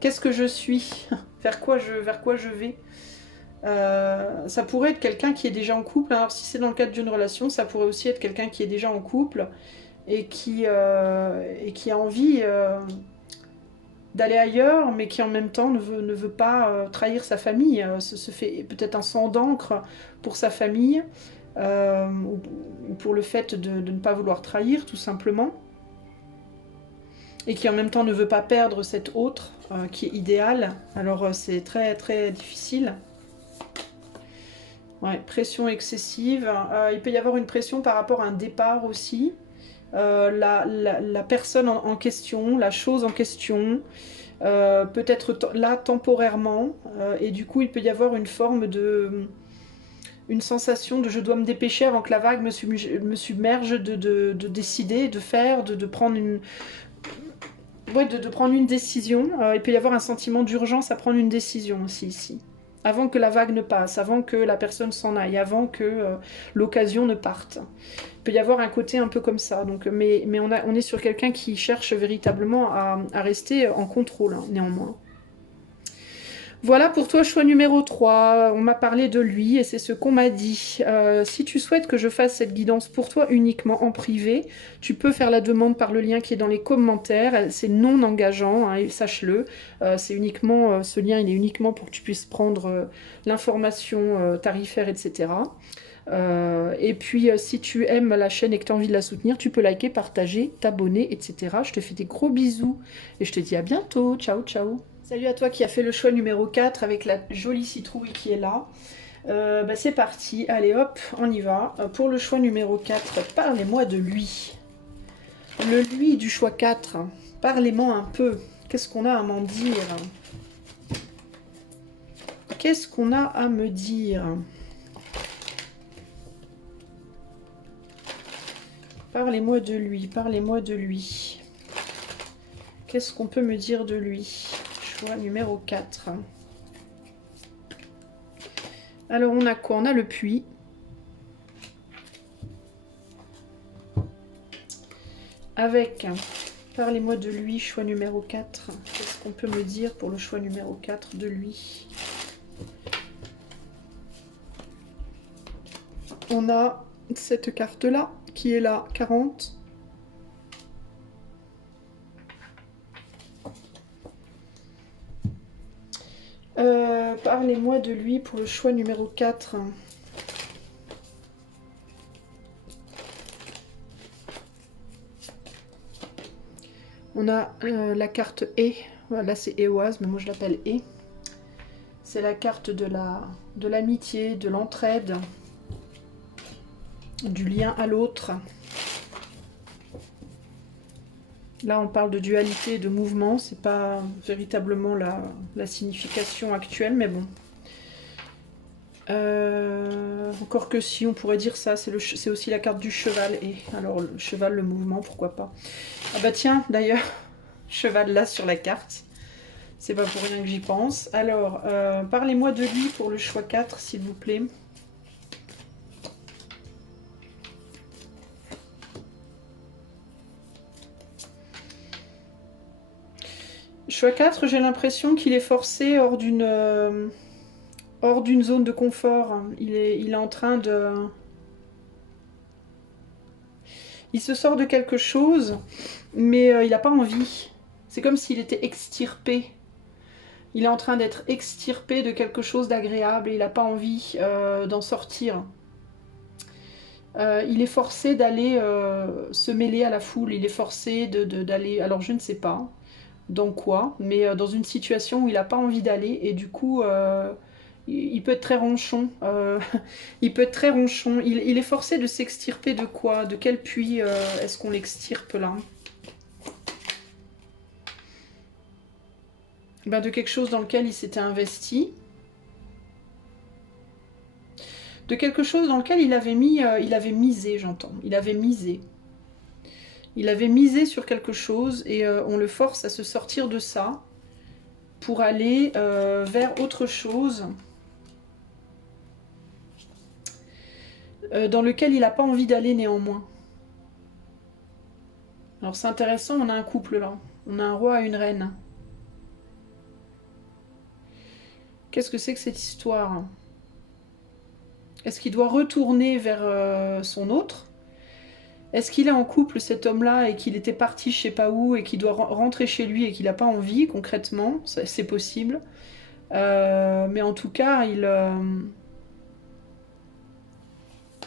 Qu'est-ce que je suis? Vers quoi je vais? Ça pourrait être quelqu'un qui est déjà en couple. Alors si c'est dans le cadre d'une relation, ça pourrait aussi être quelqu'un qui est déjà en couple et qui a envie d'aller ailleurs, mais qui en même temps ne veut pas trahir sa famille. Se fait peut-être un sang d'encre pour sa famille, ou pour le fait de ne pas vouloir trahir, tout simplement. et qui en même temps ne veut pas perdre cet autre qui est idéal. Alors c'est très très difficile. Ouais, pression excessive. Il peut y avoir une pression par rapport à un départ aussi. La personne en question, la chose en question, peut être là temporairement, et du coup il peut y avoir une forme de... une sensation de je dois me dépêcher avant que la vague me submerge, de décider, de faire, de prendre une... Ouais, de prendre une décision. Il peut y avoir un sentiment d'urgence à prendre une décision aussi ici. Avant que la vague ne passe, avant que la personne s'en aille, avant que l'occasion ne parte. Il peut y avoir un côté un peu comme ça. Donc, mais on est sur quelqu'un qui cherche véritablement à rester en contrôle, hein, néanmoins. Voilà pour toi, choix numéro 3. On m'a parlé de lui et c'est ce qu'on m'a dit. Si tu souhaites que je fasse cette guidance pour toi uniquement en privé, tu peux faire la demande par le lien qui est dans les commentaires. C'est non engageant, hein, sache-le. C'est uniquement, ce lien, il est uniquement pour que tu puisses prendre l'information tarifaire, etc. Et puis, si tu aimes la chaîne et que tu as envie de la soutenir, tu peux liker, partager, t'abonner, etc. Je te fais des gros bisous et je te dis à bientôt. Ciao, ciao. Salut à toi qui as fait le choix numéro 4 avec la jolie citrouille qui est là. Bah c'est parti, allez hop, on y va. Pour le choix numéro 4, parlez-moi de lui. Le lui du choix 4, parlez-moi un peu. Qu'est-ce qu'on a à m'en dire? Qu'est-ce qu'on a à me dire? Parlez-moi de lui, parlez-moi de lui. Qu'est-ce qu'on peut me dire de lui? Choix numéro 4. Alors, on a quoi? On a le puits. Avec, parlez-moi de lui, choix numéro 4. Qu'est-ce qu'on peut me dire pour le choix numéro 4 de lui? On a cette carte-là, qui est la 40. Parlez-moi de lui pour le choix numéro 4. On a la carte E. Là, c'est Éoise, mais moi je l'appelle E. C'est la carte de l'amitié, de l'entraide, du lien à l'autre. Là, on parle de dualité et de mouvement. C'est pas véritablement la signification actuelle, mais bon. Encore que si, on pourrait dire ça. C'est aussi la carte du cheval. Et alors, le cheval, le mouvement, pourquoi pas. Ah bah tiens, d'ailleurs, cheval là sur la carte. C'est pas pour rien que j'y pense. Alors, parlez-moi de lui pour le choix 4, s'il vous plaît. Choix 4, j'ai l'impression qu'il est forcé hors d'une zone de confort. Il est en train de... Il se sort de quelque chose, mais il n'a pas envie. C'est comme s'il était extirpé. Il est en train d'être extirpé de quelque chose d'agréable et il n'a pas envie d'en sortir. Il est forcé d'aller se mêler à la foule. Il est forcé d'aller... Alors je ne sais pas dans quoi, mais dans une situation où il n'a pas envie d'aller et du coup... il peut être très ronchon. Il peut être très ronchon. Il est forcé de s'extirper de quoi? De quel puits est-ce qu'on l'extirpe là? Ben, de quelque chose dans lequel il s'était investi. De quelque chose dans lequel il avait misé, j'entends. Il avait misé. Il avait misé sur quelque chose et on le force à se sortir de ça pour aller vers autre chose. Dans lequel il n'a pas envie d'aller néanmoins. Alors c'est intéressant, on a un couple là. On a un roi et une reine. Qu'est-ce que c'est que cette histoire? Est-ce qu'il doit retourner vers son autre? Est-ce qu'il est en couple cet homme-là et qu'il était parti je sais pas où et qu'il doit rentrer chez lui et qu'il n'a pas envie concrètement? C'est possible. Mais en tout cas,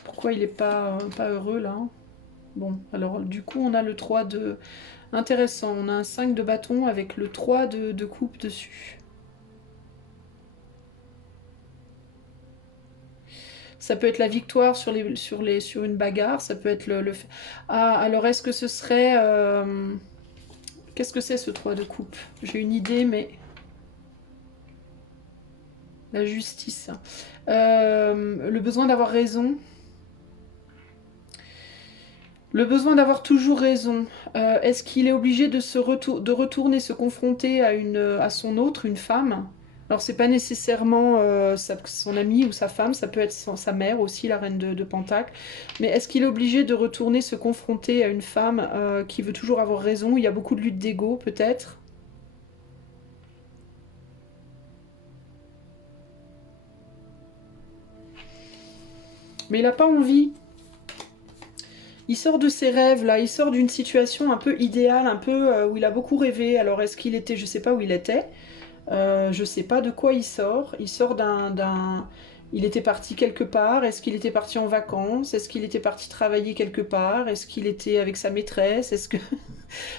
pourquoi il n'est pas heureux là? Bon, alors du coup, on a le 3 de... Intéressant, on a un 5 de bâton avec le 3 de coupe dessus. Ça peut être la victoire sur une bagarre, ça peut être le... Ah, alors est-ce que ce serait... Qu'est-ce que c'est ce 3 de coupe? J'ai une idée, mais... La justice. Le besoin d'avoir raison. Le besoin d'avoir toujours raison. Est-ce qu'il est obligé de retourner se confronter à son autre, une femme? Alors c'est pas nécessairement son ami ou sa femme, ça peut être sa mère aussi, la reine de Pentacle. Mais est-ce qu'il est obligé de retourner se confronter à une femme qui veut toujours avoir raison? Il y a beaucoup de lutte d'ego peut-être. Mais il n'a pas envie. Il sort de ses rêves là, il sort d'une situation un peu idéale, un peu où il a beaucoup rêvé. Alors est-ce qu'il était, je sais pas où il était, je sais pas de quoi il sort. Il sort il était parti quelque part. Est-ce qu'il était parti en vacances? Est-ce qu'il était parti travailler quelque part? Est-ce qu'il était avec sa maîtresse? Est-ce que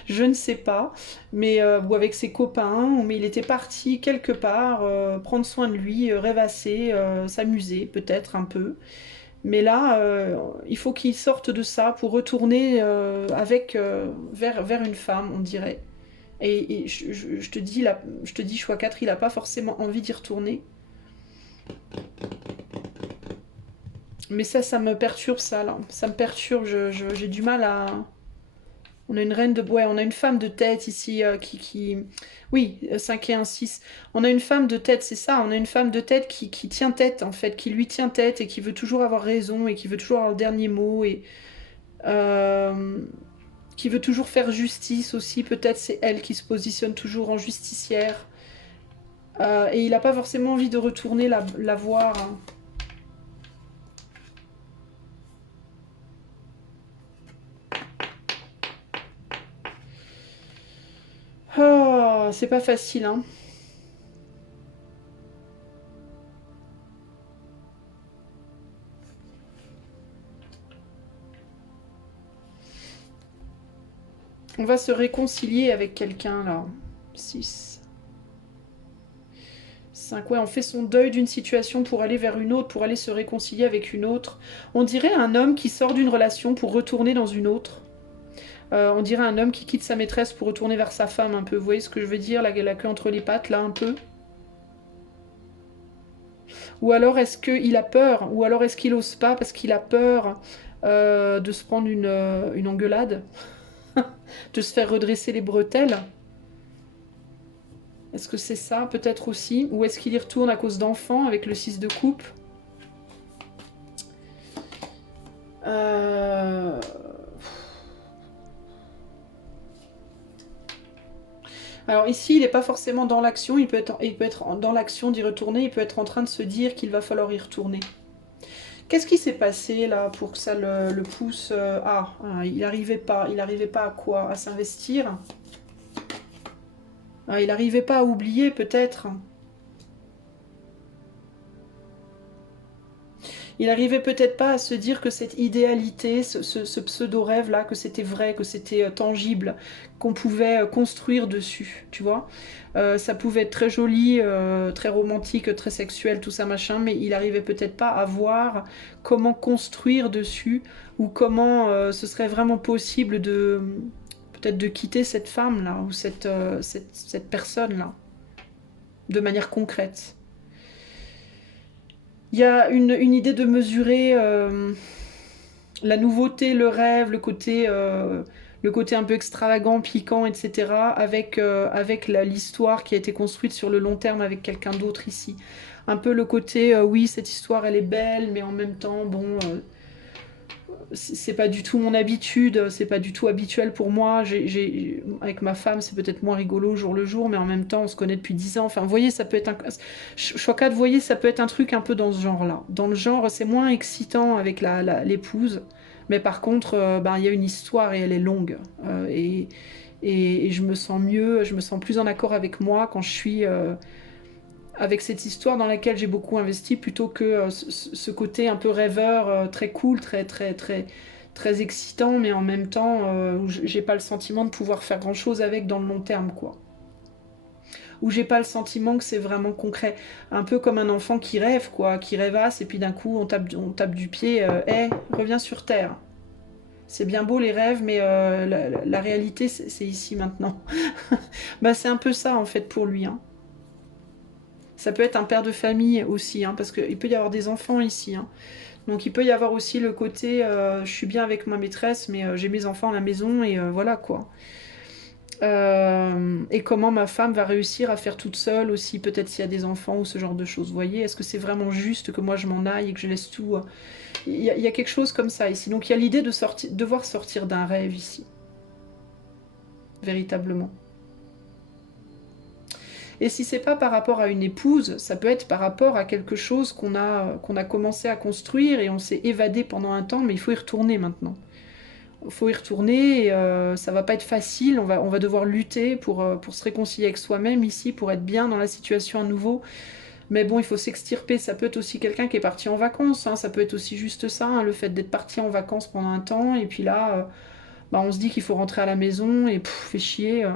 je ne sais pas, mais ou avec ses copains. Mais il était parti quelque part, prendre soin de lui, rêvasser, s'amuser peut-être un peu. Mais là, il faut qu'il sorte de ça pour retourner vers une femme, on dirait. Et je te dis, choix 4, il n'a pas forcément envie d'y retourner. Mais ça me perturbe, ça, là. Ça me perturbe, j'ai du mal à... On a une reine de... Ouais, on a une femme de tête ici qui... Oui, 5 et 1, 6. On a une femme de tête, c'est ça. On a une femme de tête qui tient tête, en fait. Qui lui tient tête et qui veut toujours avoir raison et qui veut toujours avoir le dernier mot et... Euh, qui veut toujours faire justice aussi. Peut-être c'est elle qui se positionne toujours en justicière. Et il n'a pas forcément envie de retourner la voir. Hein. Oh, c'est pas facile, hein. On va se réconcilier avec quelqu'un, là. 6. 5. Ouais, on fait son deuil d'une situation pour aller vers une autre, pour aller se réconcilier avec une autre. On dirait un homme qui sort d'une relation pour retourner dans une autre. On dirait un homme qui quitte sa maîtresse pour retourner vers sa femme, un peu. Vous voyez ce que je veux dire? La queue entre les pattes, là, un peu. Ou alors est-ce qu'il a peur? Ou alors est-ce qu'il ose pas parce qu'il a peur de se prendre une engueulade? De se faire redresser les bretelles? Est-ce que c'est ça peut-être aussi? Ou est-ce qu'il y retourne à cause d'enfants avec le 6 de coupe? Alors ici, il n'est pas forcément dans l'action, il peut être dans l'action d'y retourner, il peut être en train de se dire qu'il va falloir y retourner. Qu'est-ce qui s'est passé là pour que ça le pousse il n'arrivait pas à quoi? À s'investir. Il n'arrivait pas à oublier peut-être. Il n'arrivait peut-être pas à se dire que cette idéalité, ce pseudo-rêve là, que c'était vrai, que c'était tangible, qu'on pouvait construire dessus, tu vois. Ça pouvait être très joli, très romantique, très sexuel, tout ça machin, mais il n'arrivait peut-être pas à voir comment construire dessus, ou comment ce serait vraiment possible de peut-être de quitter cette femme là, ou cette personne là, de manière concrète. Il y a une idée de mesurer la nouveauté, le rêve, le côté un peu extravagant, piquant, etc. avec l'histoire qui a été construite sur le long terme avec quelqu'un d'autre ici. Un peu le côté, oui, cette histoire, elle est belle, mais en même temps, bon, c'est pas du tout mon habitude, c'est pas du tout habituel pour moi. Avec ma femme, c'est peut-être moins rigolo jour le jour, mais en même temps, on se connaît depuis 10 ans. Enfin, vous voyez, ça peut être un... Chocat, vous voyez, ça peut être un truc un peu dans ce genre-là. Dans le genre, c'est moins excitant avec l'épouse, mais par contre, ben, il y a une histoire et elle est longue. Et je me sens mieux, je me sens plus en accord avec moi quand je suis... avec cette histoire dans laquelle j'ai beaucoup investi plutôt que ce côté un peu rêveur, très cool, très très excitant, mais en même temps, où j'ai pas le sentiment de pouvoir faire grand chose avec dans le long terme, quoi. Où j'ai pas le sentiment que c'est vraiment concret. Un peu comme un enfant qui rêve, quoi, qui rêvasse, et puis d'un coup on tape du pied, hey, reviens sur terre. C'est bien beau les rêves, mais la réalité c'est ici maintenant. Bah c'est un peu ça en fait pour lui. Hein. Ça peut être un père de famille aussi, hein, parce qu'il peut y avoir des enfants ici. Hein. Donc il peut y avoir aussi le côté, je suis bien avec ma maîtresse, mais j'ai mes enfants à la maison et voilà quoi. Et comment ma femme va réussir à faire toute seule aussi, peut-être s'il y a des enfants ou ce genre de choses. Vous voyez, est-ce que c'est vraiment juste que moi je m'en aille et que je laisse tout il y a quelque chose comme ça ici. Donc il y a l'idée de devoir sortir d'un rêve ici. Véritablement. Et si c'est pas par rapport à une épouse, ça peut être par rapport à quelque chose qu'on a commencé à construire et on s'est évadé pendant un temps, mais il faut y retourner maintenant. Il faut y retourner et ça va pas être facile, on va devoir lutter pour se réconcilier avec soi-même ici, pour être bien dans la situation à nouveau. Mais bon, il faut s'extirper, ça peut être aussi quelqu'un qui est parti en vacances, hein, ça peut être aussi juste ça, hein, le fait d'être parti en vacances pendant un temps, et puis là, bah, on se dit qu'il faut rentrer à la maison, et fait chier,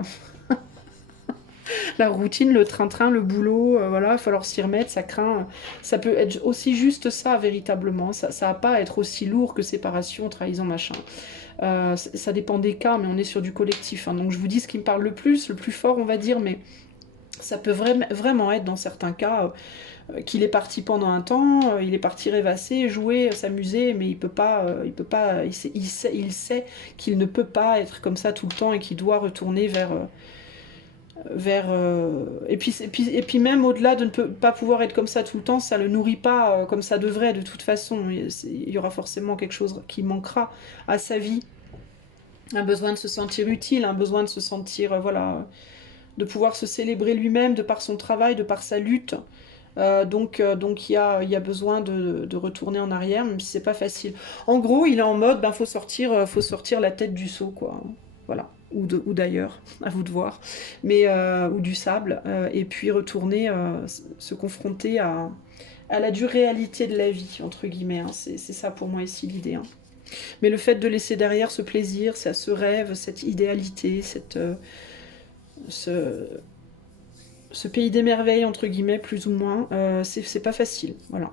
la routine, le train-train, le boulot, voilà, il va falloir s'y remettre, ça craint. Ça peut être aussi juste ça, véritablement, ça va pas être aussi lourd que séparation, trahison, machin. Ça dépend des cas, mais on est sur du collectif, hein, donc je vous dis ce qui me parle le plus fort, on va dire, mais ça peut vraiment être dans certains cas qu'il est parti pendant un temps, il est parti rêvasser, jouer, s'amuser, mais il sait qu'il ne peut pas être comme ça tout le temps et qu'il doit retourner et puis même au-delà de ne pas pouvoir être comme ça tout le temps, ça le nourrit pas comme ça devrait de toute façon. Il y aura forcément quelque chose qui manquera à sa vie, un besoin de se sentir utile, un besoin de se sentir voilà, de pouvoir se célébrer lui-même de par son travail, de par sa lutte. Donc il y a besoin de retourner en arrière, même si c'est pas facile. En gros, il est en mode, ben faut sortir la tête du seau, quoi. Voilà. Ou d'ailleurs, à vous de voir. Mais, ou du sable. Et puis retourner se confronter à la dure réalité de la vie, entre guillemets. Hein. C'est ça pour moi ici l'idée. Hein. Mais le fait de laisser derrière ce plaisir, ce rêve, cette idéalité, ce, ce pays des merveilles, entre guillemets, plus ou moins, c'est pas facile. Voilà.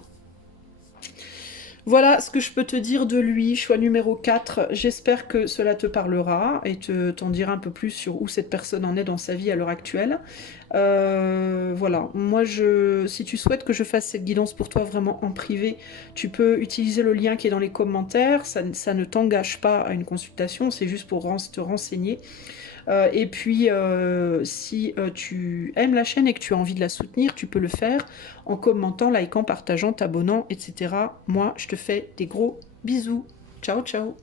Voilà ce que je peux te dire de lui, choix numéro 4. J'espère que cela te parlera et t'en dira un peu plus sur où cette personne en est dans sa vie à l'heure actuelle. Voilà, moi si tu souhaites que je fasse cette guidance pour toi vraiment en privé, tu peux utiliser le lien qui est dans les commentaires, ça ne t'engage pas à une consultation, c'est juste pour te renseigner. Et puis, si tu aimes la chaîne et que tu as envie de la soutenir, tu peux le faire en commentant, likant, partageant, t'abonnant, etc. Moi, je te fais des gros bisous. Ciao, ciao.